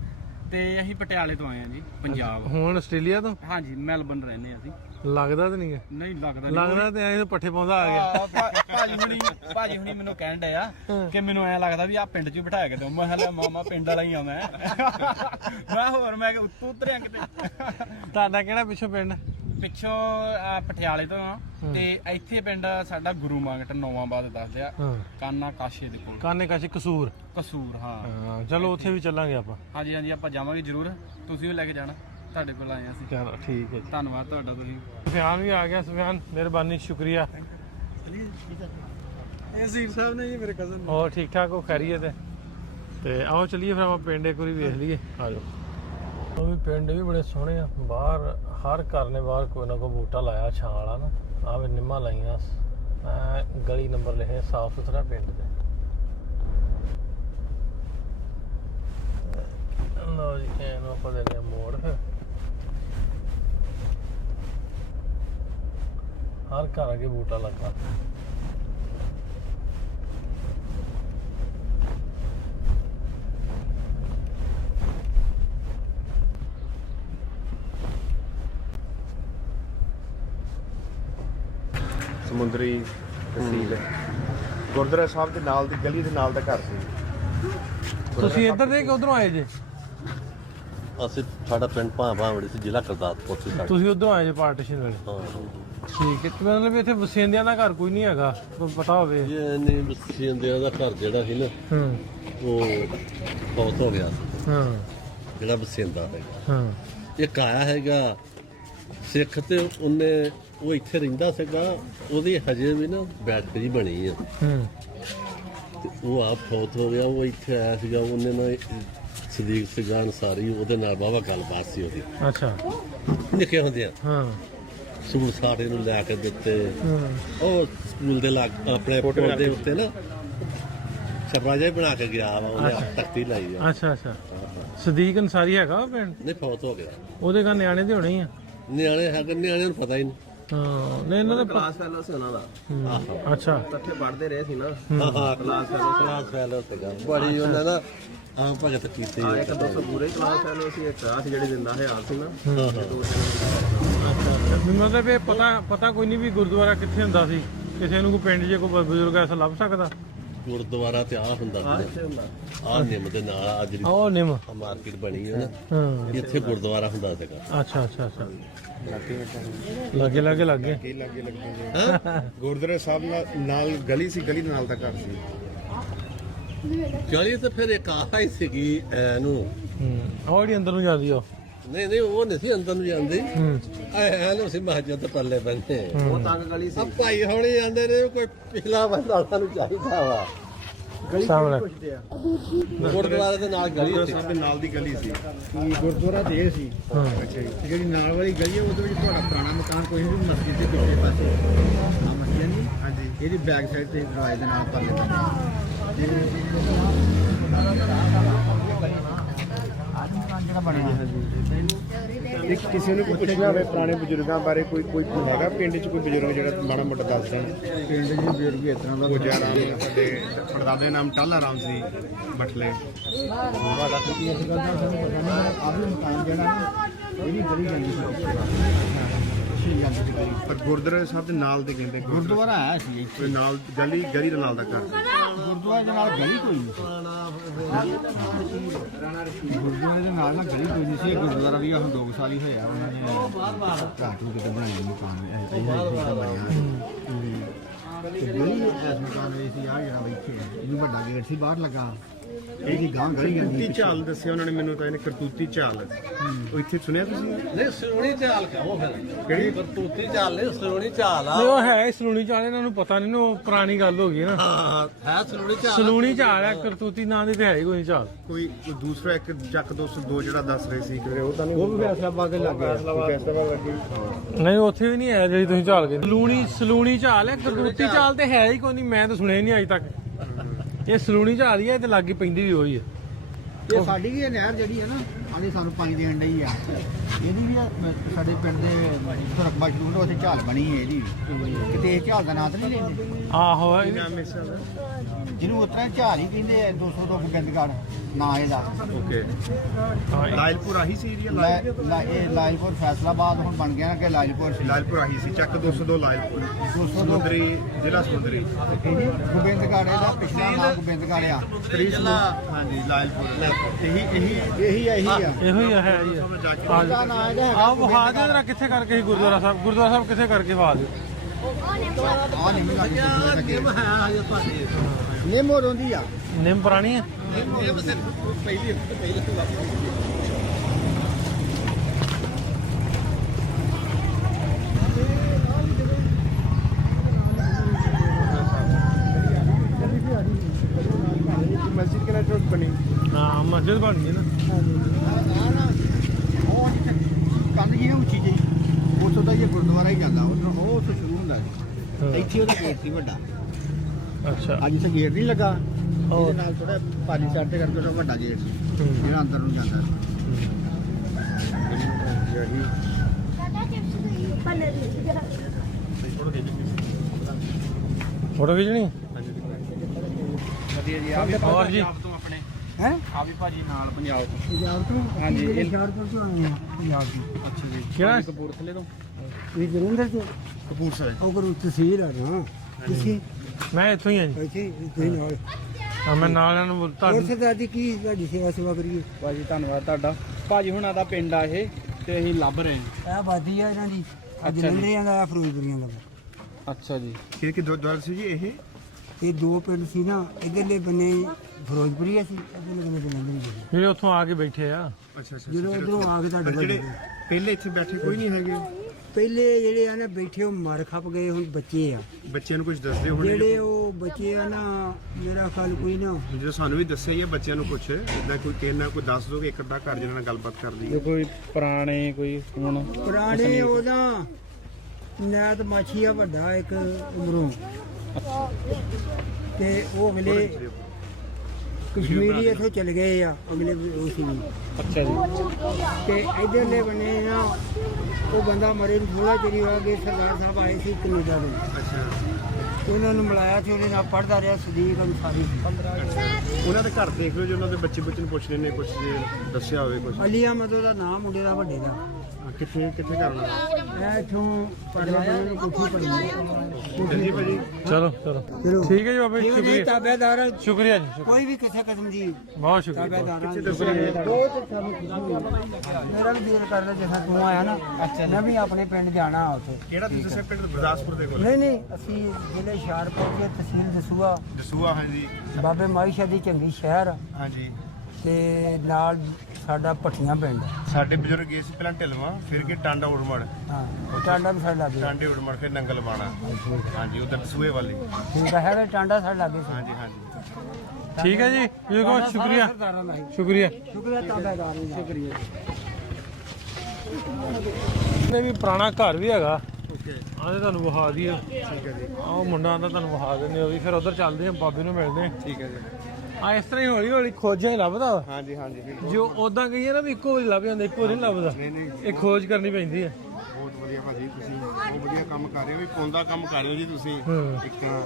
ਤੇ ਅਸੀਂ ਪਟਿਆਲੇ ਤੋਂ ਆਏ ਹਾਂ ਜੀ ਪੰਜਾਬ। ਹੁਣ ਆਸਟ੍ਰੇਲੀਆ ਤੋਂ? ਹਾਂਜੀ ਮੈਲਬਨ ਰਹਿੰਦੇ ਹਾਂ ਅਸੀਂ। ਲੱਗਦਾ ਤਾਂ ਨਹੀਂ ਗਾ। ਨਹੀਂ ਲੱਗਦਾ ਨਹੀਂ। ਲੱਗਦਾ ਤੇ ਐਂ ਪੱਠੇ ਪਾਉਂਦਾ ਆ ਗਿਆ। ਭਾ- ਭਾਜੀ ਹੁਣੀ ਭਾਜੀ ਹੁਣੀ ਮੈਨੂੰ ਕਹਿਣ ਡਏ ਆ ਕਿ ਮੈਨੂੰ ਐ ਲੱਗਦਾ ਵੀ ਆ ਪਿੰਡ 'ਚ ਹੀ ਬਿਠਾਇਆ ਕਿਤੇ ਮੈਂ ਹਲੇ ਮਾਮਾ ਪਿੰਡ ਵਾਲਾ ਹੀ ਆ ਮੈਂ। ਮੈਂ ਹੋਰ ਮੈਂ ਕਿ ਉੱਤੋਂ ਉਤਰਿਆ ਕਿਤੇ। ਤੁਹਾਡਾ ਕਿਹੜਾ ਪਿੱਛੋਂ ਪਿੰਡ? ਪਿੱਛੋਂ ਆ, ਪਟਿਆਲੇ ਤੋਂ ਆ। ਤੇ ਇੱਥੇ ਪਿੰਡ ਸਾਡਾ ਗੁਰੂ ਮੰਗਟ ਨੌਵਾਂਬਾਦ ਦੱਸਦੇ ਆ। ਹਾਂ। ਕਾਨਾ ਕਾਸ਼ੇ ਦੇ ਕੋਲ। ਕਾਨੇ ਕਾਸ਼ੇ ਕਸੂਰ। ਕਸੂਰ ਹਾਂ। ਹਾਂ ਚਲੋ ਉੱਥੇ ਵੀ ਚੱਲਾਂਗੇ ਆਪਾਂ। ਹਾਂਜੀ ਹਾਂਜੀ ਆਪਾਂ ਜਾਵਾਂਗੇ ਜ਼ਰੂਰ। ਤੁਸੀਂ ਵੀ ਲੈ ਕੇ ਜਾਣਾ। ਤੁਹਾਡੇ ਕੋਲ ਆਏ ਅਸੀਂ। ਚਲੋ ਠੀਕ ਹੈ ਜੀ। ਧੰਨਵਾਦ ਤੁਹਾਡਾ ਤੁਸੀਂ। ਸੁਫਿਆਨ ਵੀ ਆ ਗਿਆ ਸੁਫਿਆਨ ਮਿਹਰਬਾਨੀ ਸ਼ੁਕਰੀਆ। ਇਹ ਸੀਰ ਸਾਹਿਬ ਨੇ ਜੀ ਮੇਰੇ ਕਜ਼ਨ ਹੋਰ ਠੀਕ ਠਾਕ ਹੋ ਖੈਰੀਅਤ ਹੈ ਤੇ। ਆਓ ਚਲੀਏ ਫਿਰ ਆਪਾਂ ਪਿੰਡ ਇੱਕ ਵਾਰੀ ਵੇਖ ਲਈਏ। ਆ ਜਾਓ ਉਹ ਵੀ ਪਿੰਡ ਵੀ ਬੜੇ ਸੋਹਣੇ ਆ। ਬਾਹਰ ਹਰ ਘਰ ਨੇ ਬਾਹਰ ਕੋਈ ਨਾ ਕੋਈ ਬੂਟਾ ਲਾਇਆ ਛਾਂ ਵਾਲਾ ਨਾ। ਆਹ ਵੀ ਨਿੰਮਾਂ ਲਾਈਆਂ। ਗਲੀ ਨੰਬਰ ਲਿਖੇ ਸਾਫ਼ ਸੁਥਰਾ ਪਿੰਡ ਦੇ ਲਓ ਜੀ ਇਹਨੂੰ ਆਪਾਂ ਦੇ ਲਿਆ ਮੋੜ। ਫਿਰ ਹਰ ਘਰ ਅੱਗੇ ਬੂਟਾ ਲੱਗਾ। ਸਮੁੰਦਰੀ ਤਹਿਸੀਲ ਹੈ। ਗੁਰਦੁਆਰਾ ਸਾਹਿਬ ਦੇ ਨਾਲ ਦੀ ਗਲੀ ਦੇ ਨਾਲ ਦਾ ਘਰ ਸੀ। ਤੁਸੀਂ ਇੱਧਰ ਦੇ ਕਿ ਉਧਰੋਂ ਆਏ ਜੇ। ਅਸੀਂ ਸਾਡਾ ਪਿੰਡ ਭਾਂਵਾਵੜੀ ਸੀ ਜ਼ਿਲ੍ਹਾ ਗੁਰਦਾਸਪੁਰ ਸੀ ਸਾਡਾ। ਤੁਸੀਂ ਉਧਰੋਂ ਆਏ ਜੇ ਪਾਰਟੀਸ਼ਨ ਵੇਲੇ। ਹਾਂ। ਠੀਕ ਹੈ ਤੇ ਮਤਲਬ ਇੱਥੇ ਵਸਿੰਦਿਆਂ ਦਾ ਘਰ ਕੋਈ ਨਹੀਂ ਹੈਗਾ ਕੋਈ ਪਤਾ ਹੋਵੇ। ਇਹ ਨਹੀਂ ਬਸਿੰਦਿਆਂ ਦਾ ਘਰ ਜਿਹੜਾ ਸੀ ਨਾ ਹੂੰ। ਉਹ ਬਹੁਤ ਹੋ ਗਿਆ। ਸੀ, ਹਾਂ। ਜਿਹੜਾ ਬਸਿੰਦਾ ਹੈ। ਹਾਂ। ਇੱਕ ਆਇਆ ਹੈਗਾ ਸਿੱਖ ਤੇ ਉਹਨੇ ਉਹ ਇੱਥੇ ਰਹਿੰਦਾ ਸੀਗਾ ਉਹਦੀ ਹਜੇ ਵੀ ਨਾ ਬੈਟਰੀ ਬਣੀ ਆ। ਹੂੰ। ਤੇ ਉਹ ਆਪ ਫੌਤ ਹੋ ਗਿਆ ਉਹ ਇੱਥੇ ਆਇਆ ਸੀਗਾ ਉਹਨੇ ਨਾ ਸਦੀਕ ਸਿੰਘਾਂ ਅਨਸਾਰੀ ਉਹਦੇ ਨਾਲ ਬਾਵਾ ਗੱਲਬਾਤ ਸੀ ਉਹਦੀ। ਅੱਛਾ। ਨਿੱਕੇ ਹੁੰਦੇ ਆ ਹਾਂ। ਸੂਟ ਸਾੜੇ ਨੂੰ ਲੈ ਕੇ ਦਿੱਤੇ। ਹੂੰ। ਉਹ ਸਕੂਲ ਦੇ ਲਾਗ ਆਪਣੇ ਪੁੱਲ ਦੇ ਉੱਤੇ ਨਾ ਛਪਰਾ ਜਿਹਾ ਹੀ ਬਣਾ ਕੇ ਗਿਆ ਵਾ ਉਹਨੇ ਆਪ ਤਖਤੀ ਲਾਈ ਆ। ਅੱਛਾ ਅੱਛਾ। ਸਦੀਕ ਅਨਸਾਰੀ ਹੈਗਾ ਉਹ ਪਿੰਡ? ਨਹੀਂ ਫੌਤ ਹੋ ਗਿਆ। ਉਹਦੇ ਘਰ ਨਿਆਣੇ ਦੇ ਹੋਣੇ ਹੀ ਆ? ਨਿਆਣੇ ਹੈਗੇ ਨਿਆਣਿਆਂ ਨੂੰ ਪਤਾ ਹੀ ਨਹੀਂ। ਹਾਂ ਨਹੀਂ ਇਹਨਾਂ ਦਾ ਕਲਾਸ ਫੈਲੋ ਸੀ ਉਹਨਾਂ ਦਾ। ਹੂੰ, ਅੱਛਾ। ਇਕੱਠੇ ਪੜ੍ਹਦੇ ਰਹੇ ਸੀ ਨਾ। ਹਾਂ। ਹਾਂ ਕਲਾਸ ਫੈਲੋ ਕਲਾਸ ਫੈਲੋ ਸੀਗਾ ਬੜੀ ਉਹਨਾਂ ਦਾ ਆ ਭਗਤ ਕੀਤੀ ਆ। ਇੱਕ ਦੋ ਸੌ ਪੂਰੇ ਕਲਾਸ ਫੈਲੋ ਸੀ ਇੱਕ ਆ ਸੀ ਜਿਹੜੀ ਦਿੰਦਾ ਹੈ ਹਾਲ ਸੀ ਨਾ। ਹਾਂ। ਹਾਂ ਵੀ ਮਤਲਬ ਇਹ ਪਤਾ ਪਤਾ ਕੋਈ ਨਹੀਂ ਵੀ ਗੁਰਦੁਆਰਾ ਕਿੱਥੇ ਹੁੰਦਾ ਸੀ। ਕਿਸੇ ਨੂੰ ਕੋਈ ਪਿੰਡ 'ਚ ਕੋਈ ਬਜ਼ੁਰਗ ਐਸਾ ਲੱਭ ਸਕਦਾ। ਗੁਰਦੁਆਰਾ ਤੇ ਆ ਹੁੰਦਾ ਆ ਨਿੰਮ ਦੇ ਨਾਲ ਆ ਜਿਹੜੀ ਉਹ ਨਿਮ। ਮਾਰਕੀਟ ਬਣੀ ਹੈ ਨਾ ਹਾਂ। ਇੱਥੇ ਗੁਰਦੁਆਰਾ ਹੁੰਦਾ ਸੀਗਾ। ਅੱਛਾ ਅੱਛਾ ਅੱਛਾ। ਲੱਗੇ ਲੱਗੇ ਲੱਗੇ। ਕੀ ਲੱਗੇ ਲੱਗੇ ਗੁਰਦੁਆਰਾ ਸਾਹਿਬ ਨਾਲ ਨਾਲ ਗਲੀ ਸੀ ਗਲੀ ਨਾਲ ਦਾ ਘਰ ਸੀ। ਗਲੀ ਤੇ ਫਿਰ ਇੱਕ ਆਹ ਹੀ ਸੀਗੀ ਇਹਨੂੰ। ਹੂੰ ਉਹ ਜਿਹੜੀ ਅੰਦਰ ਨੂੰ ਜਾਂਦੀ ਆ। ਨਹੀਂ ਨਹੀਂ ਉਹ ਨਹੀਂ ਸੀ ਅੰਦਰ ਨੂੰ ਜਾਂਦੀ। ਹੂੰ। ਐ ਨੂੰ ਸੀ ਦੇ ਪੱਲੇ ਬੰਨੇ ਉਹ ਤੰਗ ਗਲੀ ਸੀ। ਆ ਭਾਈ ਹੁਣੇ ਜਾਂਦੇ ਨੇ ਕੋਈ ਪਿਛਲਾ ਬੰਦਾ ਸਾਨੂੰ ਚਾਹੀਦਾ ਵਾ। ਸਾਹਮਣੇ। ਪੁੱਛਦੇ ਆ। ਗੁਰਦੁਆਰੇ ਦੇ ਨਾਲ ਗਲੀ ਸੀ। ਦੇ ਨਾਲ ਦੀ ਗਲੀ ਸੀ। ਕੀ ਗੁਰਦੁਆਰਾ ਤੇ ਇਹ ਸੀ। ਹਾਂ। ਤੇ ਜਿਹੜੀ ਨਾਲ ਵਾਲੀ ਗਲੀ ਹੈ ਉਹਦੇ ਵਿੱਚ ਤੁਹਾਡਾ ਪੁਰਾਣਾ ਮਕਾਨ ਕੋਈ ਨਹੀਂ ਮਸਜਿਦ ਦੇ ਪਿਛਲੇ ਪਾਸੇ। ਆ ਮਸਜਿਦ ਨਹੀਂ ਹਾਂਜੀ। ਇਹਦੀ ਬੈਕ ਸਾਈਡ ਤੇ ਦਰਵਾਜ਼ੇ ਦੇ ਨਾਲ ਪਰਲੇ ਇੱਕ ਕਿਸੇ ਨੂੰ ਕੋਈ ਪੁੱਛਣਾ ਹੋਵੇ ਪੁਰਾਣੇ ਬਜ਼ੁਰਗਾਂ ਬਾਰੇ ਕੋਈ ਕੋਈ ਕੋਈ ਹੈਗਾ? ਪਿੰਡ 'ਚ ਕੋਈ ਬਜ਼ੁਰਗ ਜਿਹੜਾ ਮਾੜਾ ਮੋਟਾ ਦੱਸ ਦੇਣ? ਪਿੰਡ ਦੇ ਬਜ਼ੁਰਗ ਇਸ ਤਰ੍ਹਾਂ ਦਾ ਗੁਜਾ ਰਾਮ ਸਾਡੇ ਪਰਦਾਦੇ ਨਾਮ ਟਾਲਾ ਰਾਮ ਸੀ ਬਠਲੇ ਤੁਹਾਡਾ ਕੀ ਇਸ ਗੱਲ ਦਾ ਸਾਨੂੰ ਪਤਾ ਨਹੀਂ ਆ ਵੀ ਮਕਾਨ ਜਿਹੜਾ ਨਾ ਇਹਦੀ ਗਲੀ ਜਾਂਦੀ ਸੀ। ਪਰ ਗੁਰਦੁਆਰਾ ਸਾਹਿਬ ਦੇ ਨਾਲ ਦੇ ਕਹਿੰਦੇ ਗੁਰਦੁਆਰਾ। ਆਇਆ ਸੀ ਨਾਲ ਗਲੀ ਗਲੀ ਦੇ ਨਾਲ ਦਾ ਘਰ। ਗੁਰਦੁਆਰੇ ਦੇ ਨਾਲ ਗਲੀ ਕੋਈ ਨਹੀਂ ਗੁਰਦੁਆਰੇ ਦੇ ਨਾਲ ਨਾ ਗਲੀ ਕੋਈ ਸੀ ਗੁਰਦੁਆਰਾ ਵੀ ਹੁਣ 2 ਸਾਲ ਹੀ ਹੋਇਆ ਉਹਨਾਂ ਨੇ ਘਾਟੂ ਕਿਤੇ ਬਣਾਇਆ ਮਕਾਨ ਇਹ ਇਹ ਬਣਾਇਆ ਤੇ ਗਲੀ ਇਸ ਮਕਾਨ ਵਿੱਚ ਸੀ ਆ ਜਿਹੜਾ ਬੈਠੇ ਇਹਨੂੰ ਵੱਡਾ ਗੇਟ ਸੀ, ਬਾਹਰ ਲੱਗਾ। ਇਹ ਜੀ ਗਾਂ ਗਲੀ ਕਰਤੂਤੀ ਚਾਲ ਦੱਸਿਆ ਉਹਨਾਂ ਨੇ ਮੈਨੂੰ ਤਾਂ ਇਹਨੇ ਕਰਤੂਤੀ ਚਾਲ। ਉਹ ਇੱਥੇ ਸੁਣਿਆ ਤੁਸੀਂ? ਨਹੀਂ ਸਰੋਣੀ ਚਾਲ ਕਹੋ ਫਿਰ। ਕਿਹੜੀ? ਬਰਤੂਤੀ ਚਾਲ ਨਹੀਂ ਸਰੋਣੀ ਚਾਲ ਆ। ਨਹੀਂ ਉਹ ਹੈ ਸਲੂਣੀ ਚਾਲ ਇਹਨਾਂ ਨੂੰ ਪਤਾ ਨਹੀਂ ਨਾ ਉਹ ਪੁਰਾਣੀ ਗੱਲ ਹੋ ਗਈ ਨਾ। ਹਾਂ ਹੈ ਸਰੋਣੀ ਚਾਲ। ਸਲੂਣੀ ਚਾਲ ਹੈ ਕਰਤੂਤੀ ਨਾਂ ਦੀ ਤੇ ਹੈ ਹੀ ਕੋਈ ਚਾਲ। ਕੋਈ ਕੋਈ ਦੂਸਰਾ ਇੱਕ ਚੱਕ 202 ਜਿਹੜਾ ਦੱਸ ਰਹੇ ਸੀ ਕਿ ਉਹ ਤਾਂ ਨਹੀਂ ਉਹ ਵੀ ਫੈਸਲਾਬਾਦ ਦੇ ਲੱਗ ਗਿਆ। ਫੈਸਲਾਬਾਦ ਲੱਗੀ ਨਹੀਂ ਉੱਥੇ ਵੀ ਨਹੀਂ ਹੈ ਜਿਹੜੀ ਤੁਸੀਂ ਚਾਲ ਗਏ ਸਲੂਣੀ ਸਲੂਣੀ ਚਾਲ ਹੈ ਕਰਤੂਤੀ ਚਾਲ ਤੇ ਹੈ ਹੀ ਕੋਈ ਨਹੀਂ ਮੈਂ ਤਾਂ ਸੁਣਿਆ ਹੀ ਨਹੀਂ ਅਜੇ ਤੱਕ। ਇਹ ਸਲੂਣੀ ਚਾਲ ਹੀ ਹੈ ਤੇ ਲਾਗੇ ਪੈਂਦੀ ਵੀ ਉਹੀ ਹੈ। ਇਹ ਸਾਡੀ ਵੀ ਇਹ ਨਹਿਰ ਜਿਹੜੀ ਹੈ ਨਾ ਆਲੀ ਸਾਨੂੰ ਪਾਣੀ ਦੇਣ ਡਈ ਆ। ਇਹਦੀ ਵੀ ਆ, ਮ- ਸਾਡੇ ਪਿੰਡ ਦੇ ਰਕਬਾ ਸ਼ੁਰੂ ਤੋਂ ਉੱਥੇ ਝਾਲ ਬਣੀ ਹੈ ਇਹਦੀ ਵੀ। ਕਿਤੇ ਇਹ ਝਾਲ ਦਾ ਨਾਂ ਤਾਂ ਨਹੀਂ ਲੈਂਦੇ? ਆਹੋ ਇਹ- ਜਿਹਨੂੰ ਉਤਰਾ ਝਾਲ ਹੀ ਕਹਿੰਦੇ ਆ 200 ਤੋਂ ਗੋਬਿੰਦਗੜ੍ਹ ਨਾਂ ਇਹਦਾ। ਓਕੇ ਹਾਂ, ਲਾਇਲਪੁਰ ਆਹੀ ਸੀ ਏਰੀਆ ਲੈ- ਇਹ ਲਾਇਲਪੁਰ ਫੈਸਲਾਬਾਦ ਹੁਣ ਬਣ ਗਿਆ ਨਾ ਕਿ ਲਾਇਲਪੁਰ ਸੀ? ਲਾਇਲਪੁਰ ਆਹੀ ਸੀ ਚੱਕ 202 ਲਾਇਲਪੁਰ। 202 ਸਮੁੰਦਰੀ ਜ਼ਿਲ੍ਹਾ ਸਮੁੰਦਰੀ। ਇਹਦੀ ਗੋਬਿੰਦਗੜ੍ਹ ਇਹਦਾ ਪਿਛਲਾ ਨਾਂ ਗੋਬਿੰਦਗੜ੍ਹ ਆ ਤ੍ਰਿਸ਼ਲਾ ਹਾਂਜੀ ਲਾਇਲਪੁਰ ਇਹੀ ਇਹੀ ਇਹੀ ਆ ਇਹੀ ਆ। ਇਹੋ ਹੀ ਹੈ ਹੀ ਹੈ ਇਹਦਾ ਨਾਂ ਇਹਦਾ ਆਹ ਵਹਾ ਦੇ ਜਰਾ ਕਿੱਥੇ ਕਰਕੇ ਸੀ ਗੁਰਦੁਆਰਾ ਸਾਹਿਬ। ਗੁਰਦੁਆਰਾ ਸਾਹਿਬ ਕਿੱਥੇ ਕਰਕੇ ਵਹਾ ਦਿਓ? ਆ। ਨਹੀਂ ਨਿੰਮੋ ਰੋਂਦੀ ਆ। ਨਿੰਮ ਪੁਰਾਣੀ ਹੈ ਮਸਜਿਦ ਕਿਹਨਾਂ ਚੌਕ ਬਣੀ ਹਾਂ ਮਸਜਿਦ ਬਣ ਗਈ ਨਾ ਆ ਨਾ ਉਹ ਜਿੱਥੇ ਕੰਨ ਜੀ ਉੱਚੀ ਜੀ ਉੱਥੋਂ ਦਾ ਇਹ ਗੁਰਦੁਆਰਾ ਹੀ ਜਾਂਦਾ ਉਧਰ ਉਹ ਉੱਥੋਂ ਸ਼ੁਰੂ ਹੁੰਦਾ ਹਾਂ। ਸੀ ਇੱਥੇ ਉਹਦਾ ਗੇਟ ਸੀ ਵੱਡਾ ਅੱਛਾ ਅੱਜ ਇੱਥੇ ਗੇਟ ਨਹੀਂ ਲੱਗਾ। ਉਹ- ਇਹਦੇ ਨਾਲ ਥੋੜਾ ਪਾਲੀ ਸਾਈਡ ਤੇ ਕਰਕੇ ਉਹਦਾ ਵੱਡਾ ਗੇਟ ਸੀ। ਹੂੰ। ਜਿਹੜਾ ਅੰਦਰ ਨੂੰ ਜਾਂਦਾ ਸੀ। ਫੋਟੋ ਖਿੱਚਣੀ? ਵਧੀਆ ਜੀ ਆ ਵੀ ਹੋਰ ਜੀ। ਪੰਜਾਬ ਤੋਂ ਆਪਣੇ। ਹੈ? ਆ ਵੀ ਭਾਜੀ ਨਾਲ ਪੰਜਾਬ ਤੋਂ। ਪੰਜਾਬ ਤੋਂ? ਹਾਂਜੀ, ਇਹ- ਹੁਸ਼ਿਆਰਪੁਰ ਤੋਂ ਆਏ ਆ ਪੰਜਾਬ ਤੋਂ। ਅੱਛਾ ਜੀ। ਕਿਹੜਾ? ਕਪੂਰਥਲੇ ਤੋਂ? ਇਹ ਜਲੰਧਰ ਤੋਂ? ਕਪੂਰਥਲੇ। ਉਹ ਕਰੂ ਤਹਿਸੀਲ ਆ ਨਾ। ਤੁਸੀਂ ਮੈਂ ਇੱਥੋਂ ਹੀ ਹਾਂ ਜੀ। ਇੱਥੇ ਤੁਸੀਂ ਨਾਲ। ਹਾਂ, ਮੈਂ ਨਾਲ ਨੂੰ ਹੋਰ ਤੁਹਾਨੂੰ ਸਰਦਾਰ ਜੀ ਕੀ ਤੁਹਾਡੀ ਸੇਵਾ ਸੇਵਾ ਕਰੀਏ? ਭਾਜੀ ਧੰਨਵਾਦ ਤੁਹਾਡਾ। ਭਾਜੀ ਹੁਣਾਂ ਦਾ ਪਿੰਡ ਆ ਇਹ ਤੇ ਅਸੀਂ ਲੱਭ ਰਹੇ ਹਾਂ। ਇਹ ਆਬਾਦੀ ਆ ਇਹਨਾਂ ਦੀ। ਅੱਛਾ ਅੱਜ ਜੀ। ਜਲੰਧਰੀਆਂ ਦਾ ਫਿਰੋਜ਼ਪੁਰੀਆਂ ਦਾ। ਅੱਛਾ ਜੀ। ਕਿ ਕਿ ਦੁਆਰ ਸੀ ਜੀ ਇਹ? ਇਹ ਦੋ ਪਿੰਡ ਸੀ ਨਾ ਇਧਰਲੇ ਬੰਨੇ ਫਿਰੋਜ਼ਪੁਰੀਆ ਸੀ ਇਧਰਲੇ ਬੰਨੇ ਜਲੰਧਰੀ ਸੀ ਜਿਹੜੇ ਉੱਥੋਂ ਆ ਕੇ ਬੈਠੇ ਆ। ਅੱਛਾ ਅੱਛਾ ਜਦੋਂ ਉਧਰੋਂ ਆ ਕੇ ਤੁਹਾਡੇ ਪਰ ਕੋਲ ਜਿਹੜੇ ਪਹਿਲੇ ਇੱਥੇ ਬੈਠੇ ਕੋਈ ਨਹੀਂ ਹੈਗੇ। ਪਹਿਲੇ ਜਿਹੜੇ ਆ ਨਾ ਬੈਠੇ ਉਹ ਮਰ ਖਪ ਗਏ ਹੁਣ ਬੱਚੇ ਆ। ਬੱਚਿਆਂ ਨੂੰ ਕੁਝ ਦੱਸਦੇ ਹੋਣੇ ਜਿਹੜੇ ਉਹ ਬੱਚੇ ਆ ਨਾ ਮੇਰਾ ਖਿਆਲ ਕੋਈ ਨਾ ਜਦੋਂ ਸਾਨੂੰ ਵੀ ਦੱਸਿਆ ਹੀ ਹੈ ਬੱਚਿਆਂ ਨੂੰ ਕੁਝ ਇਦਾਂ ਕੋਈ ਕਹਿਣਾ ਕੋਈ ਦੱਸ ਦੋਗੇ ਇੱਕ ਅੱਧਾ ਘਰ ਜਿਹਨਾਂ ਨਾਲ ਗੱਲਬਾਤ ਕਰਦੀ ਹੈ ਕੋਈ ਪੁਰਾਣੇ ਕੋਈ ਹੁਣ ਪੁਰਾਣੇ ਉਹਦਾ ਨੈਤ ਮਾਛੀ ਆ ਵੱਡਾ ਇੱਕ ਉਮਰੋਂ। ਤੇ ਉਹ ਅਗਲੇ ਕਸ਼ਮੀਰੀ ਇੱਥੋਂ ਚਲੇ ਗਏ ਆ ਅਗਲੇ ਉਹ ਸੀ। ਅੱਛਾ ਜੀ। ਤੇ ਇਧਰਲੇ ਬੰਨੇ ਨਾ ਉਹ ਬੰਦਾ ਮਰੇ ਨੂੰ ਥੋੜਾ ਚਿਰ ਹੀ ਕਿ ਸਰਦਾਰ ਸਾਹਿਬ ਆਏ ਸੀ ਕੈਨੇਡਾ ਤੋਂ ਅੱਛਾ। ਤੇ ਉਹਨਾਂ ਨੂੰ ਮਿਲਾਇਆ ਸੀ ਉਹਦੇ ਨਾਲ ਪੜਦਾ ਰਿਹਾ ਸਦੀਕ ਅਨਸਾਰੀ। ਉਹਨਾਂ ਦੇ ਘਰ ਦੇਖ ਲਓ ਜੇ ਉਹਨਾਂ ਦੇ ਬੱਚੇ ਬੱਚੇ ਨੂੰ ਪੁੱਛ ਲੈਣੇ ਕੁਝ ਦੱਸਿਆ ਹੋਵੇ ਕੁਝ ਅਲੀ ਅਹਿਮਦ ਉਹਦਾ ਨਾਮ ਮੁੰਡੇ ਦਾ ਵੱਡੇ ਦਾ। ਕਿੱਥੇ ਕਿੱਥੇ ਉਹਨਾਂ ਮੈਂ ਇਥੋਂ ਨੂੰ ਕੋਠੀ ਜੀ ਭਾਜੀ। ਚਲੋ ਚਲੋ। ਚਲੋ। ਠੀਕ ਹੈ ਜੀ ਬਾਬਾ ਜੀ ਠੀਕ ਹੈ ਜੀ ਸ਼ੁਕਰੀਆ। ਤਾਬੇਦਾਰ ਸ਼ੁਕਰੀਆ ਜੀ ਸ਼ੁਕਰੀਆ। ਕੋਈ ਵੀ ਕਿਸੇ ਕਿਸਮ ਦੀ ਬਹੁਤ ਸ਼ੁਕਰੀਆ ਤਾਬੇਦਾਰਾਂ ਬਹੁਤ ਸਾਨੂੰ ਖੁਸ਼ੀ ਹੋਈ। ਮੇਰਾ ਵੀ ਦਿਲ ਕਰਦਾ ਜਿਵੇਂ ਤੂੰ ਆਇਆ ਨਾ ਮੈਂ ਵੀ ਆਪਣੇ ਪਿੰਡ ਜਾਣਾ ਉੱਥੇ। ਕਿਹੜਾ ਤੁਸੀਂ ਦੱਸਿਆ ਪਿੰਡ ਗੁਰਦਾਸਪੁਰ ਦੇ ਕੋਲ? ਨਹੀਂ ਨਹੀਂ ਅਸੀਂ ਜ਼ਿਲ੍ਹੇ ਹੁਸ਼ਿਆਰਪੁਰ ਦੇ ਤਹਿਸੀਲ ਦਸੂਆ। ਦਸੂਆ ਹਾਂਜੀ। ਬਾਬੇ ਮਾਈਸ਼ਾ ਦੀ ਚੰਗੀ ਸ਼ਹਿਰ। ਹਾਂਜੀ। ਤੇ ਨਾਲ ਸਾਡਾ ਪੱਠੀਆਂ ਪਿੰਡ। ਸਾਡੇ ਬਜ਼ੁਰਗ ਗਏ ਸੀ ਪਹਿਲਾਂ ਢਿਲਵਾ ਫਿਰ ਕੇ ਟਾਂਡਾ ਉੜਮੜ। ਹਾਂ ਟਾਂਡਾ ਵੀ ਸਾਡੇ ਲਾਗੇ। ਟਾਂਡੇ ਉੜਮੜ ਫਿਰ ਨੰਗਲ ਬਾਣਾ। ਹਾਂਜੀ ਉਧਰ ਦਸੂਏ ਵਾਲੇ। ਠੀਕ ਆ ਹੈਗਾ ਟਾਂਡਾ ਸਾਡੇ ਲਾਗੇ ਸੀ। ਹਾਂਜੀ ਹਾਂਜੀ। ਠੀਕ ਹੈ ਜੀ ਜੀ ਬਹੁਤ ਸ਼ੁਕਰੀਆ। ਹੀ। ਸ਼ੁਕਰੀਆ। ਸ਼ੁਕਰੀਆ ਤਾਬੇਦਾਰ ਦਾ ਸ਼ੁਕਰੀਆ। ਇਹਨੇ ਵੀ ਪੁਰਾਣਾ ਘਰ ਵੀ ਹੈਗਾ। ਓਕੇ। ਆਹ ਤੁਹਾਨੂੰ ਵਿਖਾ ਦਈਏ। ਠੀਕ ਹੈ ਜੀ। ਆਹ ਉਹ ਮੁੰਡਾ ਆਂਦਾ ਤੁਹਾਨੂੰ ਵਿਖਾ ਦਿੰਦੇ ਉਹ ਵੀ ਫਿਰ ਉਧਰ ਚੱਲਦੇ ਆ ਬਾਬੇ ਨੂੰ ਮਿਲਦੇ ਆ ਠੀਕ ਹੈ ਜੀ। ਆ ਇਸ ਤਰ੍ਹਾਂ ਹੀ ਹੌਲੀ ਹੌਲੀ ਖੋਜਾਂ ਹੀ ਲੱਭਦਾ ਵਾ। ਹਾਂਜੀ ਹਾਂਜੀ ਜੋ ਉਦਾਂ ਕਹੀਏ ਨਾ ਵੀ ਇੱਕੋ ਵਾਰੀ ਲੱਭ ਜਾਂਦਾ ਇੱਕੋ ਵਾਰੀ ਨਹੀਂ ਲੱਭਦਾ ਇਹ ਖੋਜ ਕਰਨੀ ਪੈਂਦੀ ਹੈ ਬਹੁਤ ਵਧੀਆ ਭਾਜੀ ਤੁਸੀਂ ਬਹੁਤ ਵਧੀਆ ਕੰਮ ਕਰ ਰਹੇ ਹੋ। ਵੀ ਪੌਂਦਾ ਕੰਮ ਕਰ ਰਹੇ ਹੋ ਜੀ ਤੁਸੀਂ। ਹੂੰ। ਇੱਕ ਤਾਂ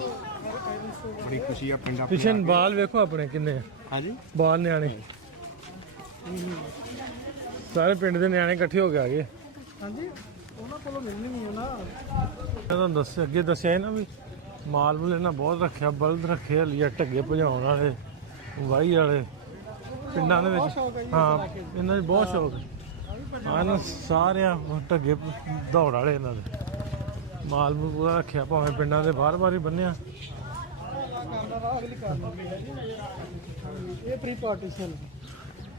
ਬੜੀ ਖੁਸ਼ੀ ਆ ਪਿੰਡ ਆਪਣੇ ਪਿਛਨ ਬਾਲ ਵੇਖੋ ਆਪਣੇ ਕਿੰਨੇ ਆ। ਹਾਂਜੀ। ਬਾਲ ਨਿਆਣੇ। ਸਾਰੇ ਪਿੰਡ ਦੇ ਨਿਆਣੇ ਇਕੱਠੇ ਹੋ ਕੇ ਆ ਗਏ। ਹਾਂਜੀ ਉਹਨਾਂ ਕੋਲੋਂ ਮਿਲਣੀ ਹੈ ਨਾ। ਤੁਹਾਨੂੰ ਦੱਸ ਅੱਗੇ ਦੱਸਿਆ ਸੀ ਨਾ ਵੀ ਮਾਲ ਮੂਲ ਇਹਨਾਂ ਬਹੁਤ ਰੱਖਿਆ ਬਲਦ ਰੱਖੇ ਹਲੀਆ ਢੱਗੇ ਭਜਾਉਣ ਵਾਲੇ। ਵਾਹੀ ਵਾਲੇ ਪਿੰਡਾਂ ਦੇ ਵਿੱਚ। ਹਾਂ ਇਹਨਾਂ ਦੀ ਬਹੁਤ ਸ਼ੌਕ ਹੈ ਨਾ ਸਾਰਿਆਂ ਢੱਗੇ ਦੌੜ ਵਾਲੇ ਇਹਨਾਂ ਦੇ। ਮਾਲ ਮੂਲ ਪੂਰਾ ਰੱਖਿਆ ਭਾਵੇਂ ਪਿੰਡਾਂ ਦੇ ਬਾਹਰ ਬਾਹਰ ਹੀ ਬੰਨਿਆ ਇਹ ਪ੍ਰੀ ਪਾਰਟੀਸ਼ਨ।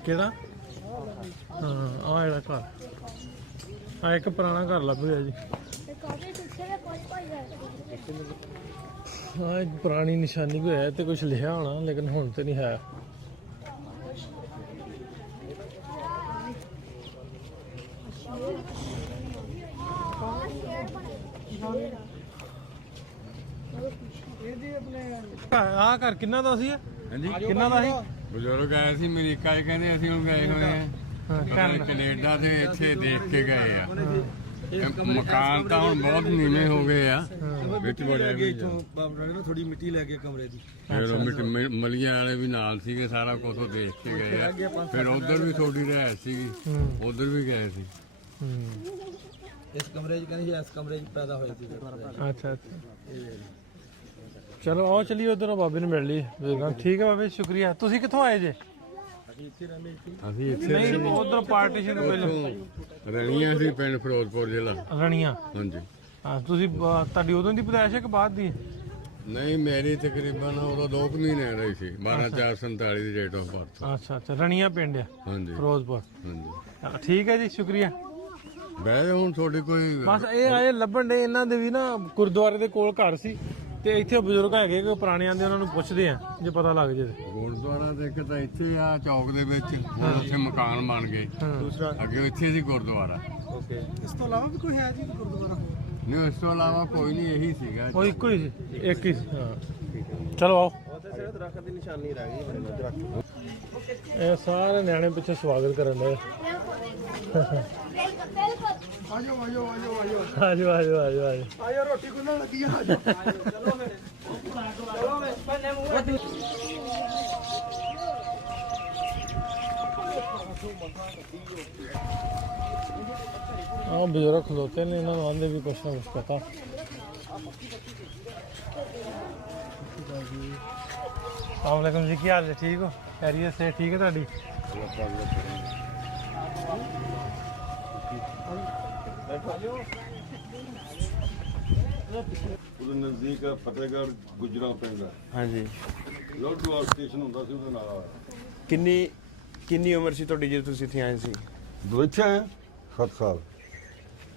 ਕਿਹੜਾ? ਹਾਂ ਆ ਜਿਹੜਾ ਘਰ। ਆ ਇੱਕ ਪੁਰਾਣਾ ਘਰ ਲੱਭ ਰਿਹਾ ਜੀ। ਕਾਫੀ ਪਿੱਛੇ ਦੇ ਕੁਝ ਭਾਈ ਹਾਂ ਇੱਕ ਪੁਰਾਣੀ ਨਿਸ਼ਾਨੀ ਕੋਈ ਹੈ ਤੇ ਕੁਝ ਲਿਖਿਆ ਹੋਣਾ ਲੇਕਿਨ ਹੁਣ ਤੇ ਨਹੀਂ ਹੈ। ਆ ਘਰ ਕਿੰਨਾ ਦਾ ਸੀ ਹਾਂਜੀ। ਕਿੰਨਾ ਦਾ ਸੀ? ਬਜ਼ੁਰਗ ਆਏ ਸੀ ਅਮਰੀਕਾ 'ਚ ਕਹਿੰਦੇ ਅਸੀਂ ਹੁਣ ਗਏ ਹੋਏ ਆ। ਕੈਨੇਡਾ ਦੇ ਇੱਥੇ ਦੇਖ ਕੇ ਗਏ ਆ। ਇਹ ਮਕਾਨ ਤਾਂ ਹੁਣ ਬਹੁਤ ਨੀਵੇਂ ਹੋ ਗਏ ਆ। ਵਿੱਚ ਬੜਿਆ ਵੀ ਆ। ਥੋੜੀ ਮਿੱਟੀ ਲੈ ਕੇ ਕਮਰੇ ਦੀ। ਫਿਰ ਉਹ ਮਿੱਟ- ਮ- ਮਲੀਆਂ ਵਾਲੇ ਵੀ ਨਾਲ ਸੀਗੇ ਸਾਰਾ ਕੁਝ ਉਹ ਦੇਖ ਕੇ ਗਏ ਆ। ਫਿਰ ਉਧਰ ਵੀ ਥੋੜੀ ਰਹਿ ਸੀਗੀ ਉਧਰ ਵੀ ਗਏ ਸੀ। ਹੂੰ। ਇਸ ਕਮਰੇ 'ਚ ਕਹਿੰਦੇ ਇਸ ਕਮਰੇ 'ਚ ਪੈਦਾ ਹੋਏ ਸੀ। ਅੱਛਾ ਅੱਛਾ। ਚਲੋ ਆਓ ਚਲੀਏ ਉਧਰ ਬਾਬੇ ਨੂੰ ਮਿਲ ਲਈ ਵੇਖਾਂ। ਠੀਕ ਹੈ ਬਾਬੇ ਸ਼ੁਕਰੀਆ। ਤੁਸੀਂ ਕਿੱਥੋਂ ਆਏ ਜੇ? ਅਸੀਂ ਇੱਥੇ ਨਹੀਂ ਉਧਰ ਪਾਰਟੀਸ਼ਨ ਪਹਿਲਾਂ ਰਣੀਆਂ ਸੀ ਪਿੰਡ ਫਿਰੋਜ਼ਪੁਰ ਜ਼ਿਲ੍ਹਾ। ਰਣੀਆਂ? ਹਾਂਜੀ। ਹਾਂ ਤੁਸੀਂ ਤੁਹਾਡੀ ਉਦੋਂ ਦੀ ਪਦਾਇਸ਼ ਹੈ ਕਿ ਬਾਅਦ ਦੀ? ਨਹੀਂ ਮੇਰੀ ਤਕਰੀਬਨ ਉਦੋਂ 2 ਮਹੀਨੇ ਰਹੀ ਸੀ 12447 ਦੀ ਡੇਟ ਆਫ ਬਰਥ ਅੱਛਾ ਅੱਛਾ ਰਣੀਆਂ ਪਿੰਡ ਆ ਹਾਂਜੀ। ਫਿਰੋਜ਼ਪੁਰ। ਹਾਂਜੀ। ਠੀਕ ਹੈ ਜੀ ਸ਼ੁਕਰੀਆ। ਬਹਿ ਜਾਓ ਹੁਣ ਤੁਹਾਡੀ ਕੋਈ ਬਸ ਇਹ ਆਏ ਲੱਭਣ ਦੇ ਇਹਨਾਂ ਦੇ ਵੀ ਨਾ ਗੁਰਦੁਆਰੇ ਦੇ ਕੋਲ ਘਰ ਸੀ। ਤੇ ਇੱਥੇ ਬਜ਼ੁਰਗ ਹੈਗੇ ਕਿ ਪੁਰਾਣੇ ਆਂਦੇ ਉਹਨਾਂ ਨੂੰ ਪੁੱਛਦੇ ਆ ਜੇ ਪਤਾ ਲੱਗ ਜੇ ਤੇ। ਗੁਰਦੁਆਰਾ ਦੇ ਇੱਕ ਤਾਂ ਇੱਥੇ ਆ ਚੌਕ ਦੇ ਵਿੱਚ ਹੁਣ ਉੱਥੇ ਮਕਾਨ ਬਣ ਗਏ। ਦੂਸਰਾ? ਅੱਗੇ ਇੱਥੇ ਸੀ ਗੁਰਦੁਆਰਾ। ਇਸ ਤੋਂ ਇਲਾਵਾ ਵੀ ਕੋਈ ਹੈ ਜੀ ਗੁਰਦੁਆਰਾ? ਨਹੀਂ ਇਸ ਤੋਂ ਇਲਾਵਾ ਕੋਈ ਨਹੀਂ ਇਹੀ ਸੀਗਾ। ਉਹ ਇੱਕੋ ਹੀ ਸੀ ਇੱਕ ਹੀ ਸੀ। ਹਾਂ ਚਲੋ ਆਓ। ਦਰਖਤ ਦੀ ਨਿਸ਼ਾਨੀ ਰਹਿ ਗਈ ਮੇਰੇ ਦਰਖਤ। ਇਹ ਸਾਰੇ ਨਿਆਣੇ ਪਿੱਛੇ ਸਵਾਗਤ ਕਰਨ ਦੇ ਆਜੋ ਆਜੋ ਆਜੋ ਆਜੋ। ਆਜੋ ਆਜੋ ਆਜੋ ਆਜੋ। ਆਜੋ ਰੋਟੀ ਗੁੰਨਣ ਲੱਗੀ ਆ ਆਜੋ। ਚਲੋ ਫਿਰ। ਚਲੋ ਫਿਰ। ਪੰਨੇ ਮੂੰਹ ਆਹ ਬਜ਼ੁਰਗ ਖਲੋਤੇ ਨੇ ਇਹਨਾਂ ਨੂੰ ਆਂਦੇ ਵੀ ਕੁਛ ਨਾ ਕੁਛ ਪਤਾ। ਅਸਲਾਮੁਅਲੈਕਮ ਜੀ ਕੀ ਹਾਲ ਹੈ? ਠੀਕ ਹੋ? ਖੈਰੀਅਤ ਸੇ ਠੀਕ ਹੈ ਤੁਹਾਡੀ? ਉਹਦੇ ਨਜ਼ਦੀਕ ਫਤਿਹਗੜ੍ਹ ਗੁਜਰਾ ਪਿੰਡ ਹੈ ਹਾਂਜੀ। ਲੋਡਵਾਲ ਸਟੇਸ਼ਨ ਹੁੰਦਾ ਸੀ ਉਹਦੇ ਨਾਲ ਕਿੰਨੀ ਕਿੰਨੀ ਉਮਰ ਸੀ ਤੁਹਾਡੀ ਜਦੋਂ ਤੁਸੀਂ ਇੱਥੇ ਆਏ ਸੀ? ਆਏ 7 ਸਾਲ।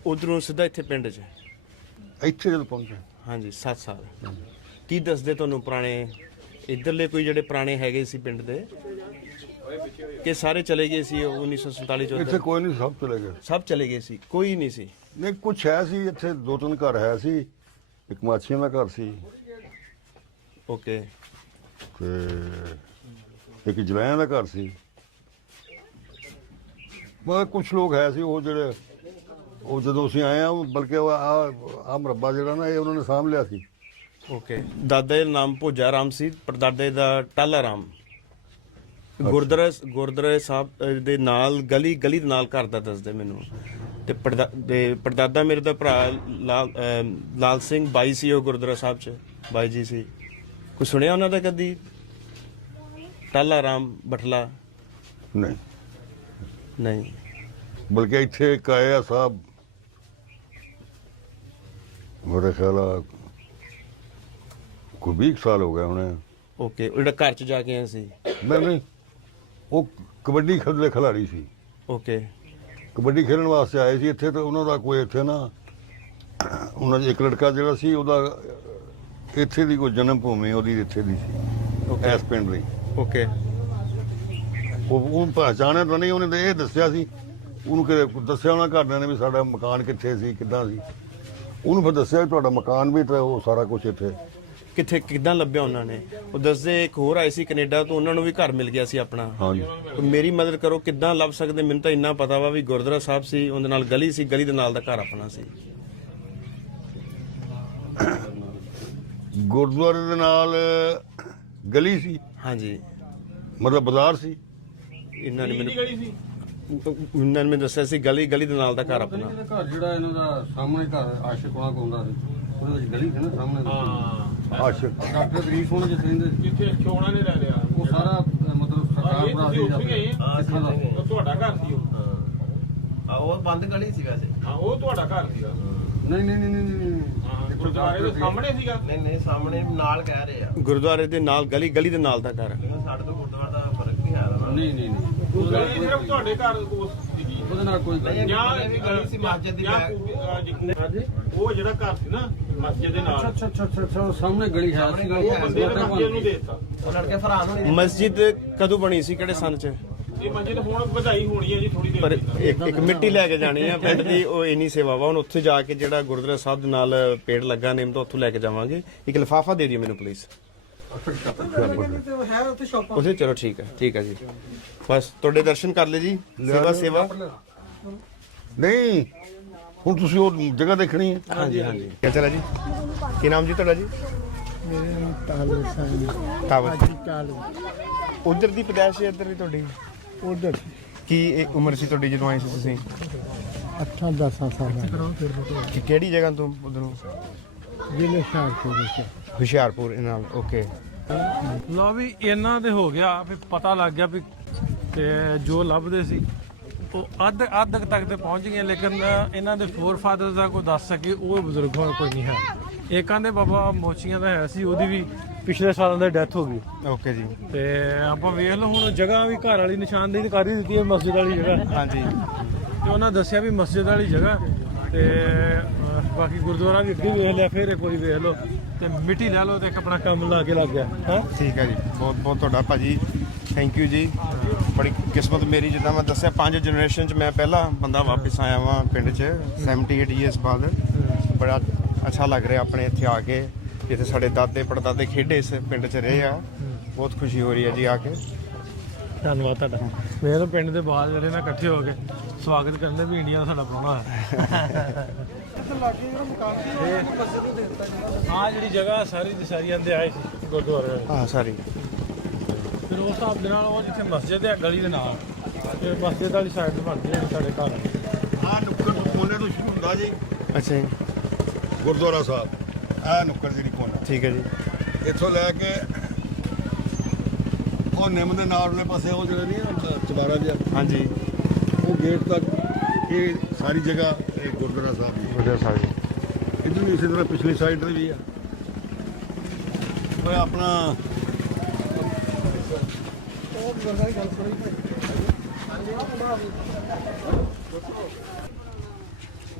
ਉਧਰੋਂ ਸਿੱਧਾ ਇੱਥੇ ਪਿੰਡ 'ਚ? ਇੱਥੇ ਜਦੋਂ ਪਹੁੰਚੇ। ਹਾਂਜੀ 7 ਸਾਲ। ਕੀ ਦੱਸਦੇ ਤੁਹਾਨੂੰ ਪੁਰਾਣੇ ਇਧਰਲੇ ਕੋਈ ਜਿਹੜੇ ਪੁਰਾਣੇ ਹੈਗੇ ਸੀ ਪਿੰਡ ਦੇ? ਕਿ ਸਾਰੇ ਚਲੇ ਗਏ ਸੀ ਉਹ 1947 ਚ ਇੱਥੇ? ਕੋਈ ਨਹੀਂ ਸਭ ਚਲੇ ਗਏ। ਸਭ ਚਲੇ ਗਏ ਸੀ ਕੋਈ ਨਹੀਂ ਸੀ। ਨਹੀਂ ਕੁਛ ਹੈ ਸੀ ਇੱਥੇ ਦੋ ਤਿੰਨ ਘਰ ਹੈ ਸੀ ਇੱਕ ਮਾਛੀਆਂ ਦਾ ਘਰ ਸੀ। ਓਕੇ। ਤੇ ਇੱਕ ਜਲੈਆਂ ਦਾ ਘਰ ਸੀ। ਮਗਰ ਕੁਝ ਲੋਕ ਹੈ ਸੀ ਉਹ ਜਿਹੜੇ ਉਹ ਜਦੋਂ ਅਸੀਂ ਆਏ ਆ ਬਲਕਿ ਆ ਆ ਮਰੱਬਾ ਜਿਹੜਾ ਨਾ ਇਹ ਉਹਨਾਂ ਨੇ ਸਾਂਭ ਲਿਆ ਸੀ। ਓਕੇ। ਦਾਦਾ ਦਾ ਨਾਮ ਭੋਜਾ ਰਾਮ ਸੀ ਪਰਦਾਦੇ ਦਾ ਟਾਲਾ ਰਾਮ। ਗੁਰਦੁਆਰਾ ਗੁਰਦੁਆਰਾ ਸਾਹਿਬ ਅਹ, ਦੇ ਨਾਲ ਗਲੀ ਗਲੀ ਦੇ ਨਾਲ ਘਰ ਦਾ ਦੱਸਦੇ ਮੈਨੂੰ। ਤੇ ਪੜਦਾ ਪੜਦਾਦਾ ਮੇਰੇ ਦਾ ਭਰਾ ਲਾਲ ਅਹ, ਲਾਲ ਸਿੰਘ ਬਾਈ ਸੀ ਉਹ ਗੁਰਦੁਆਰਾ ਸਾਹਿਬ ਚ ਬਾਈ ਜੀ ਸੀ। ਕੋਈ ਸੁਣਿਆ ਉਹਨਾਂ ਦਾ ਕਦੀ? ਟਾਲਾ ਰਾਮ ਬਠਲਾ। ਨਹੀਂ। ਨਹੀਂ। ਬਲਕਿ ਇੱਥੇ ਇੱਕ ਆਏ ਆ ਸਾਹਿਬ। ਮੇਰੇ ਖਿਆਲ ਆ ਕੋਈ 20 ਸਾਲ ਹੋ ਗਏ ਹੁਣੇ। ਓਕੇ ਉਹ ਜਿਹੜਾ ਘਰ ਚ ਜਾ ਕੇ ਆਏ ਸੀ। ਨਹੀਂ ਨਹੀਂ। ਉਹ ਕਬੱਡੀ ਖੇਡਦੇ ਖਿਲਾੜੀ ਸੀ। ਓਕੇ। ਕਬੱਡੀ ਖੇਡਣ ਵਾਸਤੇ ਆਏ ਸੀ ਇੱਥੇ ਤਾਂ ਉਹਨਾਂ ਦਾ ਕੋਈ ਇੱਥੇ ਨਾ ਉਹਨਾਂ ਦਾ ਇੱਕ ਲੜਕਾ ਜਿਹੜਾ ਸੀ ਉਹਦਾ ਇੱਥੇ ਦੀ ਕੋਈ ਜਨਮ ਭੂਮੀ ਉਹਦੀ ਇੱਥੇ ਦੀ ਸੀ ਐਸ ਪਿੰਡ ਦੀ। ਓਕੇ। ਉਹ ਉਹਨੂੰ ਪਹਿਚਾਣਿਆ ਤਾਂ ਨਹੀਂ ਉਹਨੇ ਤਾਂ ਇਹ ਦੱਸਿਆ ਸੀ ਉਹਨੂੰ ਕਿ ਦੱਸਿਆ ਉਹਨਾਂ ਘਰਦਿਆਂ ਨੇ ਵੀ ਸਾਡਾ ਮਕਾਨ ਕਿੱਥੇ ਸੀ ਕਿੱਦਾਂ ਸੀ। ਉਹਨੂੰ ਫਿਰ ਦੱਸਿਆ ਤੁਹਾਡਾ ਮਕਾਨ ਵੀ ਤੇ ਉਹ ਸਾਰਾ ਕੁਝ ਇੱਥੇ। ਕਿੱਥੇ ਕਿੱਦਾਂ ਲੱਭਿਆ ਉਹਨਾਂ ਨੇ। ਉਹ ਦੱਸਦੇ ਇੱਕ ਹੋਰ ਆਏ ਸੀ ਕੈਨੇਡਾ ਤੋਂ ਉਹਨਾਂ ਨੂੰ ਵੀ ਘਰ ਮਿਲ ਗਿਆ ਸੀ ਆਪਣਾ। ਹਾਂਜੀ। ਮੇਰੀ ਮਦਦ ਕਰੋ ਕਿੱਦਾਂ ਲੱਭ ਸਕਦੇ? ਮੈਨੂੰ ਤਾਂ ਇੰਨਾ ਪਤਾ ਵਾ ਵੀ ਗੁਰਦੁਆਰਾ ਸਾਹਿਬ ਸੀ ਉਹਦੇ ਨਾਲ ਗਲੀ ਸੀ ਗਲੀ ਦੇ ਨਾਲ ਦਾ ਘਰ ਆਪਣਾ ਸੀ। ਗੁਰਦੁਆਰੇ ਦੇ ਨਾਲ ਗਲੀ ਸੀ? ਹਾਂਜੀ। ਮਤਲਬ ਬਾਜ਼ਾਰ ਸੀ? ਇਹਨਾਂ ਨੇ ਮੈਨੂੰ ਇਹਨਾਂ ਨੇ ਮੈਨੂੰ ਦੱਸਿਆ ਸੀ ਗਲੀ ਗਲੀ ਦੇ ਨਾਲ ਦਾ ਘਰ ਆਪਣਾ। ਘਰ ਜਿਹੜਾ ਇਹਨਾਂ ਦਾ ਸਾਹਮਣੇ ਘਰ ਆਸ਼ਿਕ ਵਾਂਗ ਹੁੰਦਾ ਸੀ ਉਹਦੇ ਵਿੱਚ ਗਲੀ ਸੀ ਨਾ ਸਾਹਮਣੇ। ਹਾਂ। ਆਸ਼ਕ ਡਾਕਟਰ ਗਰੀਬ ਹੋਣ ਜਿੱਥੇ ਛੋਣਾ ਨਹੀਂ ਰਹਿ ਰਿਹਾ ਉਹ ਸਾਰਾ ਮਤਲਬ ਸਰਕਾਰ ਬਣਾ ਦੀ। ਜਾਂਦੀ ਤੁਹਾਡਾ ਘਰ ਸੀ ਉਹ? ਆ ਉਹ ਬੰਦ ਗਲੀ ਸੀ ਵੈਸੇ ਹਾਂ ਉਹ ਤੁਹਾਡਾ ਘਰ ਸੀਗਾ। ਨਹੀਂ ਨਹੀਂ ਨਹੀਂ ਨਹੀਂ ਗੁਰਦੁਆਰੇ ਦੇ ਸਾਹਮਣੇ ਸੀਗਾ? ਨਹੀਂ ਨਹੀਂ ਸਾਹਮਣੇ ਨਾਲ ਕਹਿ ਰਹੇ ਆ। ਗੁਰਦੁਆਰੇ ਦੇ ਨਾਲ ਗਲੀ ਗਲੀ ਦੇ ਨਾਲ ਦਾ ਘਰ। ਹੈ ਸਾਡੇ ਤੋਂ ਗੁਰਦੁਆਰਾ ਦਾ ਫ਼ਰਕ ਨਹੀਂ ਆ ਨਹੀਂ ਨਹੀਂ ਨਹੀਂ। ਸਿਰਫ ਤੁਹਾਡੇ ਘਰ ਸੀਗੀ ਉਹਦੇ ਨਾਲ ਕੋਈ ਗੱਲ ਜਾਂ ਵੀ ਗਲੀ ਸੀ ਮਸਜਿਦ ਦੀ ਉਹ ਜਿਹੜਾ ਘਰ ਸੀ ਨਾ ਮਸਜਿਦ ਦੇ ਨਾਲ। ਅੱਛਾ ਅੱਛਾ ਅੱਛਾ ਅੱਛਾ ਸਾਹਮਣੇ ਗਲੀ ਹੈ ਸੀ ਉਹ ਬੰਦੇ ਨੇ ਮਸਜਿਦ ਨੂੰ ਦਿੱਤਾ। ਉਹ ਲੜਕੇ ਫਰਾਨ ਹੋਣੀ ਮਸਜਿਦ ਕਦੋਂ ਬਣੀ ਸੀ? ਕਿਹੜੇ ਸੰਨ ਚ? ਇਹ ਮਸਜਿਦ ਹੁਣ ਵਧਾਈ ਹੋਣੀ ਹੈ ਜੀ ਥੋੜੀ ਦੇਰ ਪਰ ਤੱਕ। ਇੱਕ ਇੱਕ ਮਿੱਟੀ ਲੈ ਕੇ ਜਾਣੀ ਆ ਪਿੰਡ ਦੀ ਉਹ ਇੰਨੀ ਸੇਵਾ ਵਾ। ਹੁਣ ਉੱਥੇ ਜਾ ਕੇ ਜਿਹੜਾ ਗੁਰਦੁਆਰਾ ਸਾਹਿਬ ਦੇ ਨਾਲ ਪੇੜ ਲੱਗਾ ਨੇਮ ਤੋਂ ਉੱਥੋਂ ਲੈ ਕੇ ਜਾਵਾਂਗੇ। ਇੱਕ ਲਿਫਾਫਾ ਦੇ ਦਿਓ ਮੈਨੂੰ ਪਲੀਜ਼ ਹੈ ਉੱਥੇ ਸ਼ਾਪ ਉਸੇ ਚਲੋ ਠੀਕ ਹੈ ਠੀਕ ਹੈ ਜੀ। ਬਸ ਤੁਹਾਡੇ ਦਰਸ਼ਨ ਕਰ ਲੈ ਜੀ? ਸੇਵਾ ਸੇਵਾ? ਨਹੀਂ ਹੁਣ ਤੁਸੀਂ ਉਹ ਜਗ੍ਹਾ ਦੇਖਣੀ ਹੈ। ਹਾਂਜੀ ਹਾਂਜੀ। ਕੀ ਚਲਾ ਜੀ? ਕੀ ਨਾਮ ਜੀ ਤੁਹਾਡਾ ਜੀ? ਤਾਵਤ ਉਧਰ ਦੀ ਪਦਾਇਸ਼ ਹੈ ਇੱਧਰ ਦੀ ਤੁਹਾਡੀ? ਉਧਰ ਕੀ ਇਹ ਉਮਰ ਸੀ ਤੁਹਾਡੀ ਜਦੋਂ ਆਏ ਸੀ ਤੁਸੀਂ? 8 10 ਸਾਲ ਕਿ ਕਿਹੜੀ ਜਗ੍ਹਾ ਤੋਂ ਉਧਰੋਂ? ਜ਼ਿਲ੍ਹੇ ਸ਼ਾਹਪੁਰ ਵਿੱਚ। ਹੁਸ਼ਿਆਰਪੁਰ ਨਾਲ ਓਕੇ। ਲਓ ਵੀ ਇਹਨਾਂ ਦੇ ਹੋ ਗਿਆ ਵੀ ਪਤਾ ਲੱਗ ਗਿਆ ਵੀ ਤੇ ਜੋ ਲੱਭਦੇ ਸੀ। ਉਹ ਅੱਧ ਅੱਧ ਤੱਕ ਤੇ ਪਹੁੰਚ ਗਏ ਲੇਕਿਨ ਇਹਨਾਂ ਦੇ ਫੋਰ ਫਾਦਰਸ ਦਾ ਕੋਈ ਦੱਸ ਸਕੇ ਉਹ ਬਜ਼ੁਰਗ ਹੋਰ ਕੋਈ ਨਹੀਂ ਹੈ। ਏਕਾਂ ਦੇ ਬਾਬਾ ਮੋਚੀਆਂ ਦਾ ਹੈ ਸੀ ਉਹਦੀ ਵੀ ਪਿਛਲੇ ਸਾਲਾਂ ਦਾ ਡੈਥ ਹੋ ਗਈ। ਓਕੇ ਜੀ। ਤੇ ਆਪਾਂ ਵੇਖ ਲਓ ਹੁਣ ਜਗ੍ਹਾ ਵੀ ਘਰ ਵਾਲੀ ਨਿਸ਼ਾਨਦੇਹੀ ਕਰ ਹੀ ਦਿੱਤੀ ਹੈ ਮਸਜਿਦ ਵਾਲੀ ਜਗ੍ਹਾ। ਹਾਂਜੀ। ਤੇ ਉਹਨਾਂ ਦੱਸਿਆ ਵੀ ਮਸਜਿਦ ਵਾਲੀ ਜਗ੍ਹਾ ਤੇ ਬਾਕੀ ਗੁਰਦੁਆਰਾ ਵੀ ਅੱਗੇ ਵੇਖ ਲਿਆ ਫਿਰ ਇੱਕ ਵਾਰੀ ਵੇਖ ਲਓ ਤੇ ਮਿੱਟੀ ਲੈ ਲਓ ਤੇ ਇੱਕ ਆਪਣਾ ਕੰਮ ਲਾ ਕੇ ਲੱਗ ਗਿਆ ਹਾਂ? ਠੀਕ ਹੈ ਜੀ। ਬਹੁਤ ਬਹੁਤ ਤੁਹਾਡਾ ਭਾਜੀ। ਥੈਂਕ ਯੂ ਜੀ। ਬੜੀ ਕਿਸਮਤ ਮੇਰੀ ਜਿੱਦਾਂ ਮੈਂ ਦੱਸਿਆ ਪੰਜ ਜਨਰੇਸ਼ਨ ਚ ਮੈਂ ਪਹਿਲਾ ਬੰਦਾ ਵਾਪਸ ਆਇਆ ਵਾਂ ਪਿੰਡ ਚ 78 ਇਅਰਸ ਬਾਅਦ। ਬੜਾ ਅੱਛਾ ਲੱਗ ਰਿਹਾ ਆਪਣੇ ਇੱਥੇ ਆ ਕੇ। ਜਿੱਥੇ ਸਾਡੇ ਦਾਦੇ ਪੜਦਾਦੇ ਖੇਡੇ ਇਸ ਪਿੰਡ ਚ ਰਹੇ ਆ। ਬਹੁਤ ਖੁਸ਼ੀ ਹੋ ਰਹੀ ਹੈ ਜੀ ਆ ਕੇ। ਧੰਨਵਾਦ ਤੁਹਾਡਾ। ਮੇਰੇ ਪਿੰਡ ਦੇ ਬਾਹਰ ਜਿਹੜੇ ਨਾਲ ਇਕੱਠੇ ਹੋ ਕੇ ਸਵਾਗਤ ਕਰਨ ਦੇ ਵੀ ਇੰਡੀਆ ਦਾ ਸਾਡਾ ਪ੍ਰਾਹੁਣਾ ਹੈ। ਹਾਂ ਜਿਹੜੀ ਜਗ੍ਹਾ ਸਾਰੀ ਦੀ ਸਾਰੀ ਆਂਦੇ ਆਏ ਸੀ ਗੁਰਦੁਆਰੇ। ਹਾਂ ਸਾਰੀ। ਫਿਰ ਉਸ ਹਿਸਾਬ ਦੇ ਨਾਲ ਉਹ ਜਿੱਥੇ ਮਸਜਿਦ ਹੈ ਗਲੀ ਦੇ ਨਾਲ। ਤੇ ਮਸਜਿਦ ਵਾਲੀ ਸਾਈਡ ਬਣਦੀ ਹੈ ਸਾਡੇ ਘਰ ਆ ਨੁੱਕਰ ਤੋਂ ਕੋਨੇ ਤੋਂ ਸ਼ੁਰੂ ਹੁੰਦਾ ਜੀ। ਅੱਛਾ ਜੀ। ਗੁਰਦੁਆਰਾ ਸਾਹਿਬ। ਆ ਨੁੱਕਰ ਜਿਹੜੀ ਕੋਨਾ। ਠੀਕ ਹੈ ਜੀ। ਇੱਥੋਂ ਲੈ ਕੇ ਉਹ ਨਿੰਮ ਦੇ ਨਾਲ ਵਾਲੇ ਪਾਸੇ ਉਹ ਜਿਹੜੇ ਨਹੀਂ ਚਵਾਰਾ ਜਿਹਾ। ਹਾਂਜੀ। ਉਹ ਗੇਟ ਤੱਕ ਇਹ ਸਾਰੀ ਜਗ੍ਹਾ ਇਹ ਗੁਰਦੁਆਰਾ ਸਾਹਿਬ ਦੀ ਗੁਰਦੁਆਰਾ ਸਾਹਿਬ ਜੀ। ਇੱਧਰ ਵੀ ਇਸੇ ਤਰ੍ਹਾਂ ਪਿਛਲੀ ਸਾਈਡ ਤੇ ਵੀ ਆ। ਉਹ ਆਪਣਾ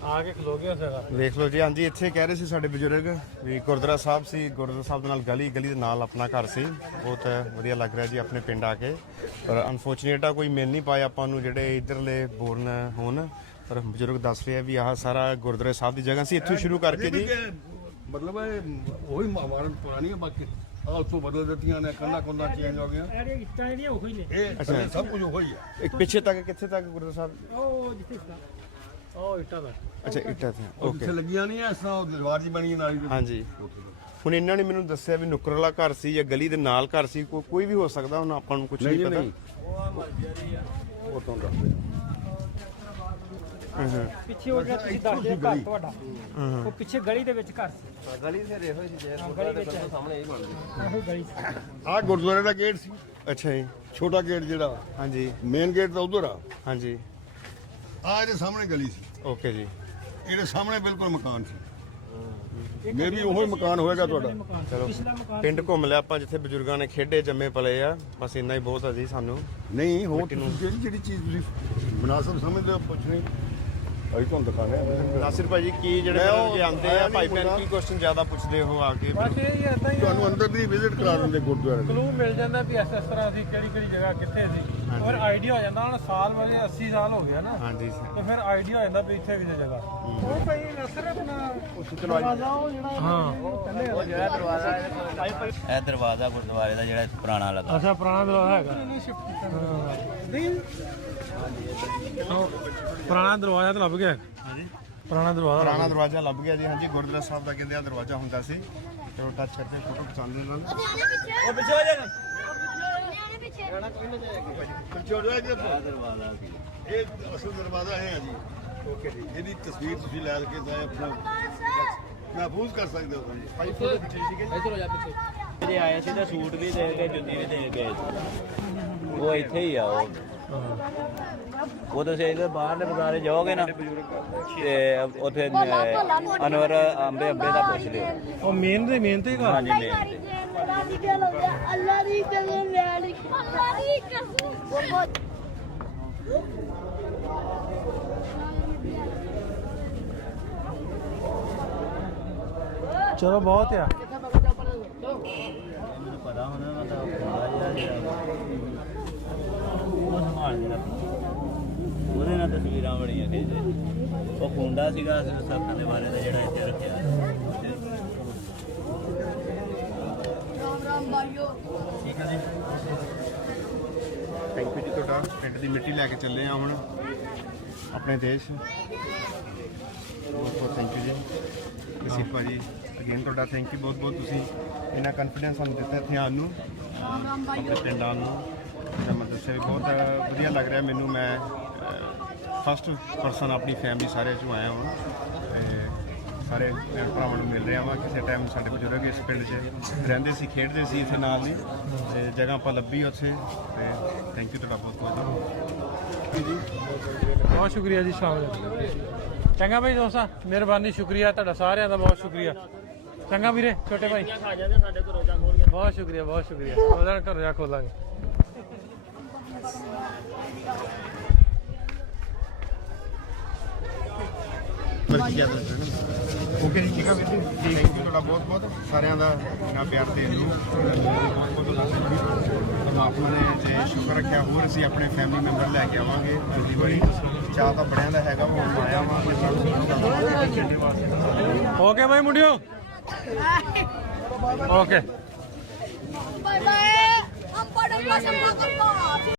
ਆ ਕੇ ਖਲੋ ਗਿਆ ਸਾਰਾ ਵੇਖ ਲਓ ਜੀ ਹਾਂਜੀ ਇੱਥੇ ਕਹਿ ਰਹੇ ਸੀ ਸਾਡੇ ਬਜ਼ੁਰਗ ਵੀ ਗੁਰਦੁਆਰਾ ਸਾਹਿਬ ਸੀ ਗੁਰਦੁਆਰਾ ਸਾਹਿਬ ਦੇ ਨਾਲ ਗਲੀ ਗਲੀ ਦੇ ਨਾਲ ਆਪਣਾ ਘਰ ਸੀ। ਬਹੁਤ ਵਧੀਆ ਲੱਗ ਰਿਹਾ ਜੀ ਆਪਣੇ ਪਿੰਡ ਆ ਕੇ ਪਰ ਅਨਫੋਰਚੂਨੇਟ ਆ ਕੋਈ ਮਿਲ ਨਹੀਂ ਪਾਇਆ ਆਪਾਂ ਨੂੰ ਜਿਹੜੇ ਇਧਰਲੇ ਬੋਰਨ ਹੋਣ। ਪਰ ਬਜ਼ੁਰਗ ਦੱਸ ਰਹੇ ਵੀ ਆਹ ਸਾਰਾ ਗੁਰਦੁਆਰਾ ਸਾਹਿਬ ਦੀ ਜਗ੍ਹਾ ਸੀ ਇੱਥੋਂ ਸ਼ੁਰੂ ਕਰਕੇ ਜੀ। ਮਤਲਬ ਇਹ ਉਹੀ ਮਾਰਨ ਪੁਰਾਣੀ ਬਾਕੀ। ਆ ਉੱਥੋਂ ਬਦਲ ਦਿੱਤੀਆਂ ਨੇ ਕੰਨਾ ਕੰਨਾ ਚੇਂਜ ਹੋ ਗਿਆ ਇਹ ਇੱਟਾਂ ਜਿਹੜੀਆਂ ਉਹੀ ਨੇ। ਇਹ ਅੱਛਾ। ਸਭ ਕੁਝ ਉਹੀ ਆ ਇੱਕ ਪਿੱਛੇ ਤੱਕ ਕਿੱਥੇ ਤੱਕ ਗੁਰਦੁਆਰਾ ਸਾਹਿਬ? ਉਹ ਜਿੱਥੇ ਉਹ ਇੱਟਾਂ ਦਾ। ਅੱਛਾ ਇੱਟਾਂ ਤੇ ਉਹ ਓਕੇ ਜਿੱਥੇ ਲੱਗੀਆਂ ਨਹੀਂ ਇਸ ਤਰ੍ਹਾਂ ਉਹ ਦੀਵਾਰ ਜੀ ਬਣੀ ਹੈ ਨਾਲੀ ਦੇ ਹਾਂਜੀ। ਹੁਣ ਇਹਨਾਂ ਨੇ ਮੈਨੂੰ ਦੱਸਿਆ ਵੀ ਨੁੱਕਰ ਵਾਲਾ ਘਰ ਸੀ ਜਾਂ ਗਲੀ ਦੇ ਨਾਲ ਘਰ ਸੀ ਕੋਈ ਕੋਈ ਵੀ ਹੋ ਸਕਦਾ ਹੁਣ ਆਪਾਂ ਨੂੰ ਕੁਝ ਨਹੀਂ ਨਹੀਂ ਜੀ, ਪਤਾ। ਨਹੀਂ। ਉਹ ਤੋਂ ਦੱਸਦੇ ਪਿੱਛੇ ਉਹ ਜਿਹੜਾ ਤੁਸੀਂ ਦੱਸਦੇ ਆ ਘਰ ਤੁਹਾਡਾ ਉਹ ਪਿੱਛੇ ਗਲੀ ਦੇ ਵਿੱਚ ਘਰ ਸੀ। ਗਲੀ ਫਿਰ ਇਹੋ ਹੀ ਸੀ ਜੇ ਗਲੀ ਵਿੱਚ ਸਾਹਮਣੇ ਇਹ ਬਣਦੀ। ਇਹੋ ਗਲੀ ਸੀ। ਆ ਗੁਰਦੁਆਰੇ ਦਾ ਗੇਟ ਸੀ। ਅੱਛਾ ਜੀ। ਛੋਟਾ ਗੇਟ ਜਿਹੜਾ ਹਾਂਜੀ। ਮੇਨ ਗੇਟ ਤਾਂ ਉਧਰ ਆ। ਹਾਂਜੀ। ਆ ਇਹਦੇ ਸਾਹਮਣੇ ਗਲੀ ਸੀ। ਓਕੇ ਜੀ। ਇਹਦੇ ਸਾਹਮਣੇ ਬਿਲਕੁਲ ਮਕਾਨ ਸੀ। ਮੇ ਵੀ ਉਹੀ ਮਕਾਨ ਹੋਏਗਾ ਤੁਹਾਡਾ। ਚਲੋ। ਪਿਛਲਾ ਮਕਾਨ ਪਿੰਡ ਘੁੰਮ ਲਿਆ ਆਪਾਂ ਜਿੱਥੇ ਬਜ਼ੁਰਗਾਂ ਨੇ ਖੇਡੇ ਜੰਮੇ ਪਲੇ ਆ। ਬਸ ਇੰਨਾ ਹੀ ਬਹੁਤ ਆ ਜੀ ਸਾਨੂੰ। ਨਹੀਂ ਹੋਰ ਜਿਹੜੀ ਜਿਹੜੀ ਚੀਜ਼ ਤੁਸੀਂ ਮੁਨਾਸਬ ਸਮਝਦੇ ਹੋ ਪੁੱਛਣੀ ਅਸੀਂ ਤੁਹਾਨੂੰ ਦਿਖਾਣੇ ਆ ਨਾਸਿਰ ਭਾਜੀ ਕੀ ਜਿਹੜੇ ਮੈਂ ਉਹ ਜਿਹੜੇ ਆਉਂਦੇ ਆ ਭਾਈ ਨਹੀਂ ਭੈਣ। ਕੀ ਕੁਐਸਚਨ ਜ਼ਿਆਦਾ ਪੁੱਛਦੇ ਹੋ ਆ ਕੇ? ਬਸ ਇਹ ਹੀ ਏਦਾਂ ਹੀ ਤੁਹਾਨੂੰ ਅੰਦਰ ਦੀ ਵਿਜ਼ਿਟ ਕਰਾ ਦਿੰਦੇ ਗੁਰਦੁਆਰੇ ਦੀ। ਕਲੂ ਮਿਲ ਜਾਂਦਾ ਵੀ ਇਸ ਇਸ ਤਰ੍ਹਾਂ ਦੀ ਕਿਹੜੀ ਕਿਹੜੀ ਜਗ੍ਹਾ ਕਿੱਥੇ ਸੀ। ਔਰ ਆਈਡੀਆ ਹੋ ਜਾਂਦਾ ਹੁਣ ਸਾਲ ਵਾਲੇ 80 ਸਾਲ ਹੋ ਗਿਆ ਨਾ। ਹਾਂਜੀ sir। ਤੇ ਫਿਰ ਆਈਡੀਆ ਹੋ ਜਾਂਦਾ ਵੀ ਇੱਥੇ ਵੀ ਤੇ ਜਗ੍ਹਾ। ਉਹ ਭਾਈ ਨਸਰ ਆਪਣਾ ਦਰਵਾਜ਼ਾ ਉਹ ਜਿਹੜਾ ਹਾਂ। ਇਹ ਦਰਵਾਜ਼ਾ ਗੁਰਦੁਆਰੇ ਦਾ ਜਿਹੜਾ ਪੁਰਾਣਾ ਲੱਗਾ ਅੱਛਾ ਪੁਰਾਣਾ ਦਰਵਾਜ਼ਾ ਹੈਗਾ। ਨਹੀਂ। ਉਹ ਪੁਰਾਣਾ ਦਰਵਾਜ਼ਾ ਤਾਂ ਲੱਭ ਗਿਆ। ਪੁਰਾਣਾ ਦਰਵਾਜ਼ਾ ਪੁਰਾਣਾ ਦਰਵਾਜ਼ਾ ਲੱਭ ਗਿਆ ਜੀ ਹਾਂਜੀ ਗੁਰਦੁਆਰਾ ਸਾਹਿਬ ਦਾ ਕਹਿੰਦੇ ਆ ਦਰਵਾਜ਼ਾ ਹੁੰਦਾ ਸੀ। ਚਲੋ ਟੱਚ ਕਰਦੇ ਫੋਟੋ ਖਿਚਾਉਂਦੇ ਨਾਲ ਉਹ ਪਿੱਛੇ ਹੋ ਜਾਣਾ ਇਹ ਅਸਲ ਦਰਵਾਜ਼ਾ ਹੈ ਜੀ। ਓਕੇ ਜੀ। ਇਹਦੀ ਤਸਵੀਰ ਤੁਸੀਂ ਲੈ ਕੇ ਤਾਂ ਆਪਣਾ। ਮਹਿਫੂਜ਼ ਕਰ ਸਕਦੇ ਹੋ ਜਿਹੜੇ ਆਏ ਸੀ ਤਾਂ ਸੂਟ ਵੀ ਦੇ ਕੇ ਜੁੱਤੀ ਵੀ ਦੇ ਕੇ ਗਏ ਸੀ। ਉਹ ਇੱਥੇ ਹੀ ਆ ਉਹ। ਉਹ ਤੁਸੀਂ ਇਧਰ ਬਾਹਰਲੇ ਬਾਜ਼ਾਰੇ ਜਾਓਗੇ ਨਾ ਤੇ ਉੱਥੇ ਅਨਵਰ ਅੰਬੇ ਅੰਬੇ ਦਾ ਪੁੱਛ ਲਿਓ ਉਹ ਮੇਨ ਦੇ ਮੇਨ ਤੇ ਘਰ? ਹਾਂਜੀ ਮੇਨ ਤੇ। ਅੱਲਾ ਦੀ ਕਸਮ ਮੈਂ ਨਹੀਂ ਅੱਲਾ ਦੀ ਚਲੋ ਬਹੁਤ ਆ। ਪਤਾ ਹੋਣਾ ਮੈਂ ਤਾਂ ਜਿਹੜਾ ਉਹਦੇ ਨਾਲ ਤਸਵੀਰਾਂ ਬੜੀਆਂ ਖਿੱਚਦੇ ਉਹ ਖੁੰਡਾ ਸੀਗਾ ਸੱਤਾਂ ਦੇ ਬਾਰੇ ਦਾ ਜਿਹੜਾ ਇੱਥੇ ਰੱਖਿਆ। ਠੀਕ ਹੈ ਜੀ। ਥੈਂਕ ਯੂ ਜੀ ਤੁਹਾਡਾ। ਪਿੰਡ ਦੀ ਮਿੱਟੀ ਲੈ ਕੇ ਚੱਲੇ ਆ ਹੁਣ। ਆਪਣੇ ਦੇਸ਼। ਬਹੁਤ ਬਹੁਤ ਥੈਂਕ ਯੂ ਜੀ ਕਸੀਪ ਭਾਜੀ ਅਗੇਨ ਤੁਹਾਡਾ ਥੈਂਕ ਯੂ ਬਹੁਤ ਬਹੁਤ ਤੁਸੀਂ ਇੰਨਾ ਕੌਨਫੀਡੈਂਸ ਸਾਨੂੰ ਦਿੱਤਾ ਇੱਥੇ ਆਉਣ ਨੂੰ। ਆਪਣੇ ਪਿੰਡ ਆਉਣ ਨੂੰ। ਤਾਂ ਮੈਂ ਦੱਸਿਆ ਵੀ ਬਹੁਤ ਵਧੀਆ ਲੱਗ ਰਿਹਾ ਮੈਨੂੰ। ਮੈਂ ਫਸਟ ਪਰਸਨ ਆਪਣੀ ਫੈਮਿਲੀ ਸਾਰੇ ਚੋਂ ਆਇਆ ਹਾਂ ਤੇ ਸਾਰੇ ਭੈਣ ਭਰਾਵਾਂ ਨੂੰ ਮਿਲ ਰਿਹਾ ਵਾਂ। ਕਿਸੇ ਟਾਈਮ ਸਾਡੇ ਬਜ਼ੁਰਗ ਇਸ ਪਿੰਡ 'ਚ ਰਹਿੰਦੇ ਸੀ ਖੇਡਦੇ ਸੀ ਇੱਥੇ ਨਾਲ ਨੇ। ਤੇ ਜਗ੍ਹਾ ਆਪਾਂ ਲੱਭੀ ਉੱਥੇ। ਤੇ ਥੈਂਕ ਯੂ ਤੁਹਾਡਾ ਬਹੁਤ ਬਹੁਤ ਜੀ ਬਹੁਤ ਸ਼ੁਕਰੀਆ ਜੀ ਸ਼ਾਮਲ ਚੰਗਾ ਭਾਈ ਦੋਸਤਾਂ ਮਿਹਰਬਾਨੀ ਸ਼ੁਕਰੀਆ। ਤੁਹਾਡਾ ਸਾਰਿਆਂ ਦਾ ਬਹੁਤ ਸ਼ੁਕਰੀਆ। ਚੰਗਾ ਵੀਰੇ ਛੋਟੇ ਭਾਈ। ਬਹੁਤ ਸ਼ੁਕਰੀਆ ਬਹੁਤ ਸ਼ੁਕਰੀਆ। ਉਹਦਾ ਘਰ ਜਾ ਖੋਲਾਂਗੇ। ਓਕੇ ਜੀ ਠੀਕ ਆ ਵੀਰ ਜੀ। ਥੈਂਕ ਯੂ ਤੁਹਾਡਾ ਬਹੁਤ ਬਹੁਤ। ਸਾਰਿਆਂ ਦਾ ਇੰਨਾ ਪਿਆਰ ਦੇਣ ਨੂੰ ਪਰਮਾਤਮਾ ਨੇ ਜੇ ਸ਼ੁਕਰ ਰੱਖਿਆ। ਹੋਰ ਅਸੀਂ ਆਪਣੇ ਫੈਮਿਲੀ ਮੈਂਬਰ ਲੈ ਕੇ ਆਵਾਂਗੇ ਅਗਲੀ ਵਾਰੀ ਚਾਹ ਤਾਂ ਬੜਿਆਂ ਦਾ ਹੈਗਾ ਵਾ, ਹੁਣ ਆਇਆ ਵਾਂ ਕੋਈ ਸਾਨੂੰ ਓਕੇ ਭਾਈ ਮੁੰਡਿਓ। ਓਕੇ ਬਾਏ ਬਾਏ ਹਮ ਪੜਨ ਪਾਸ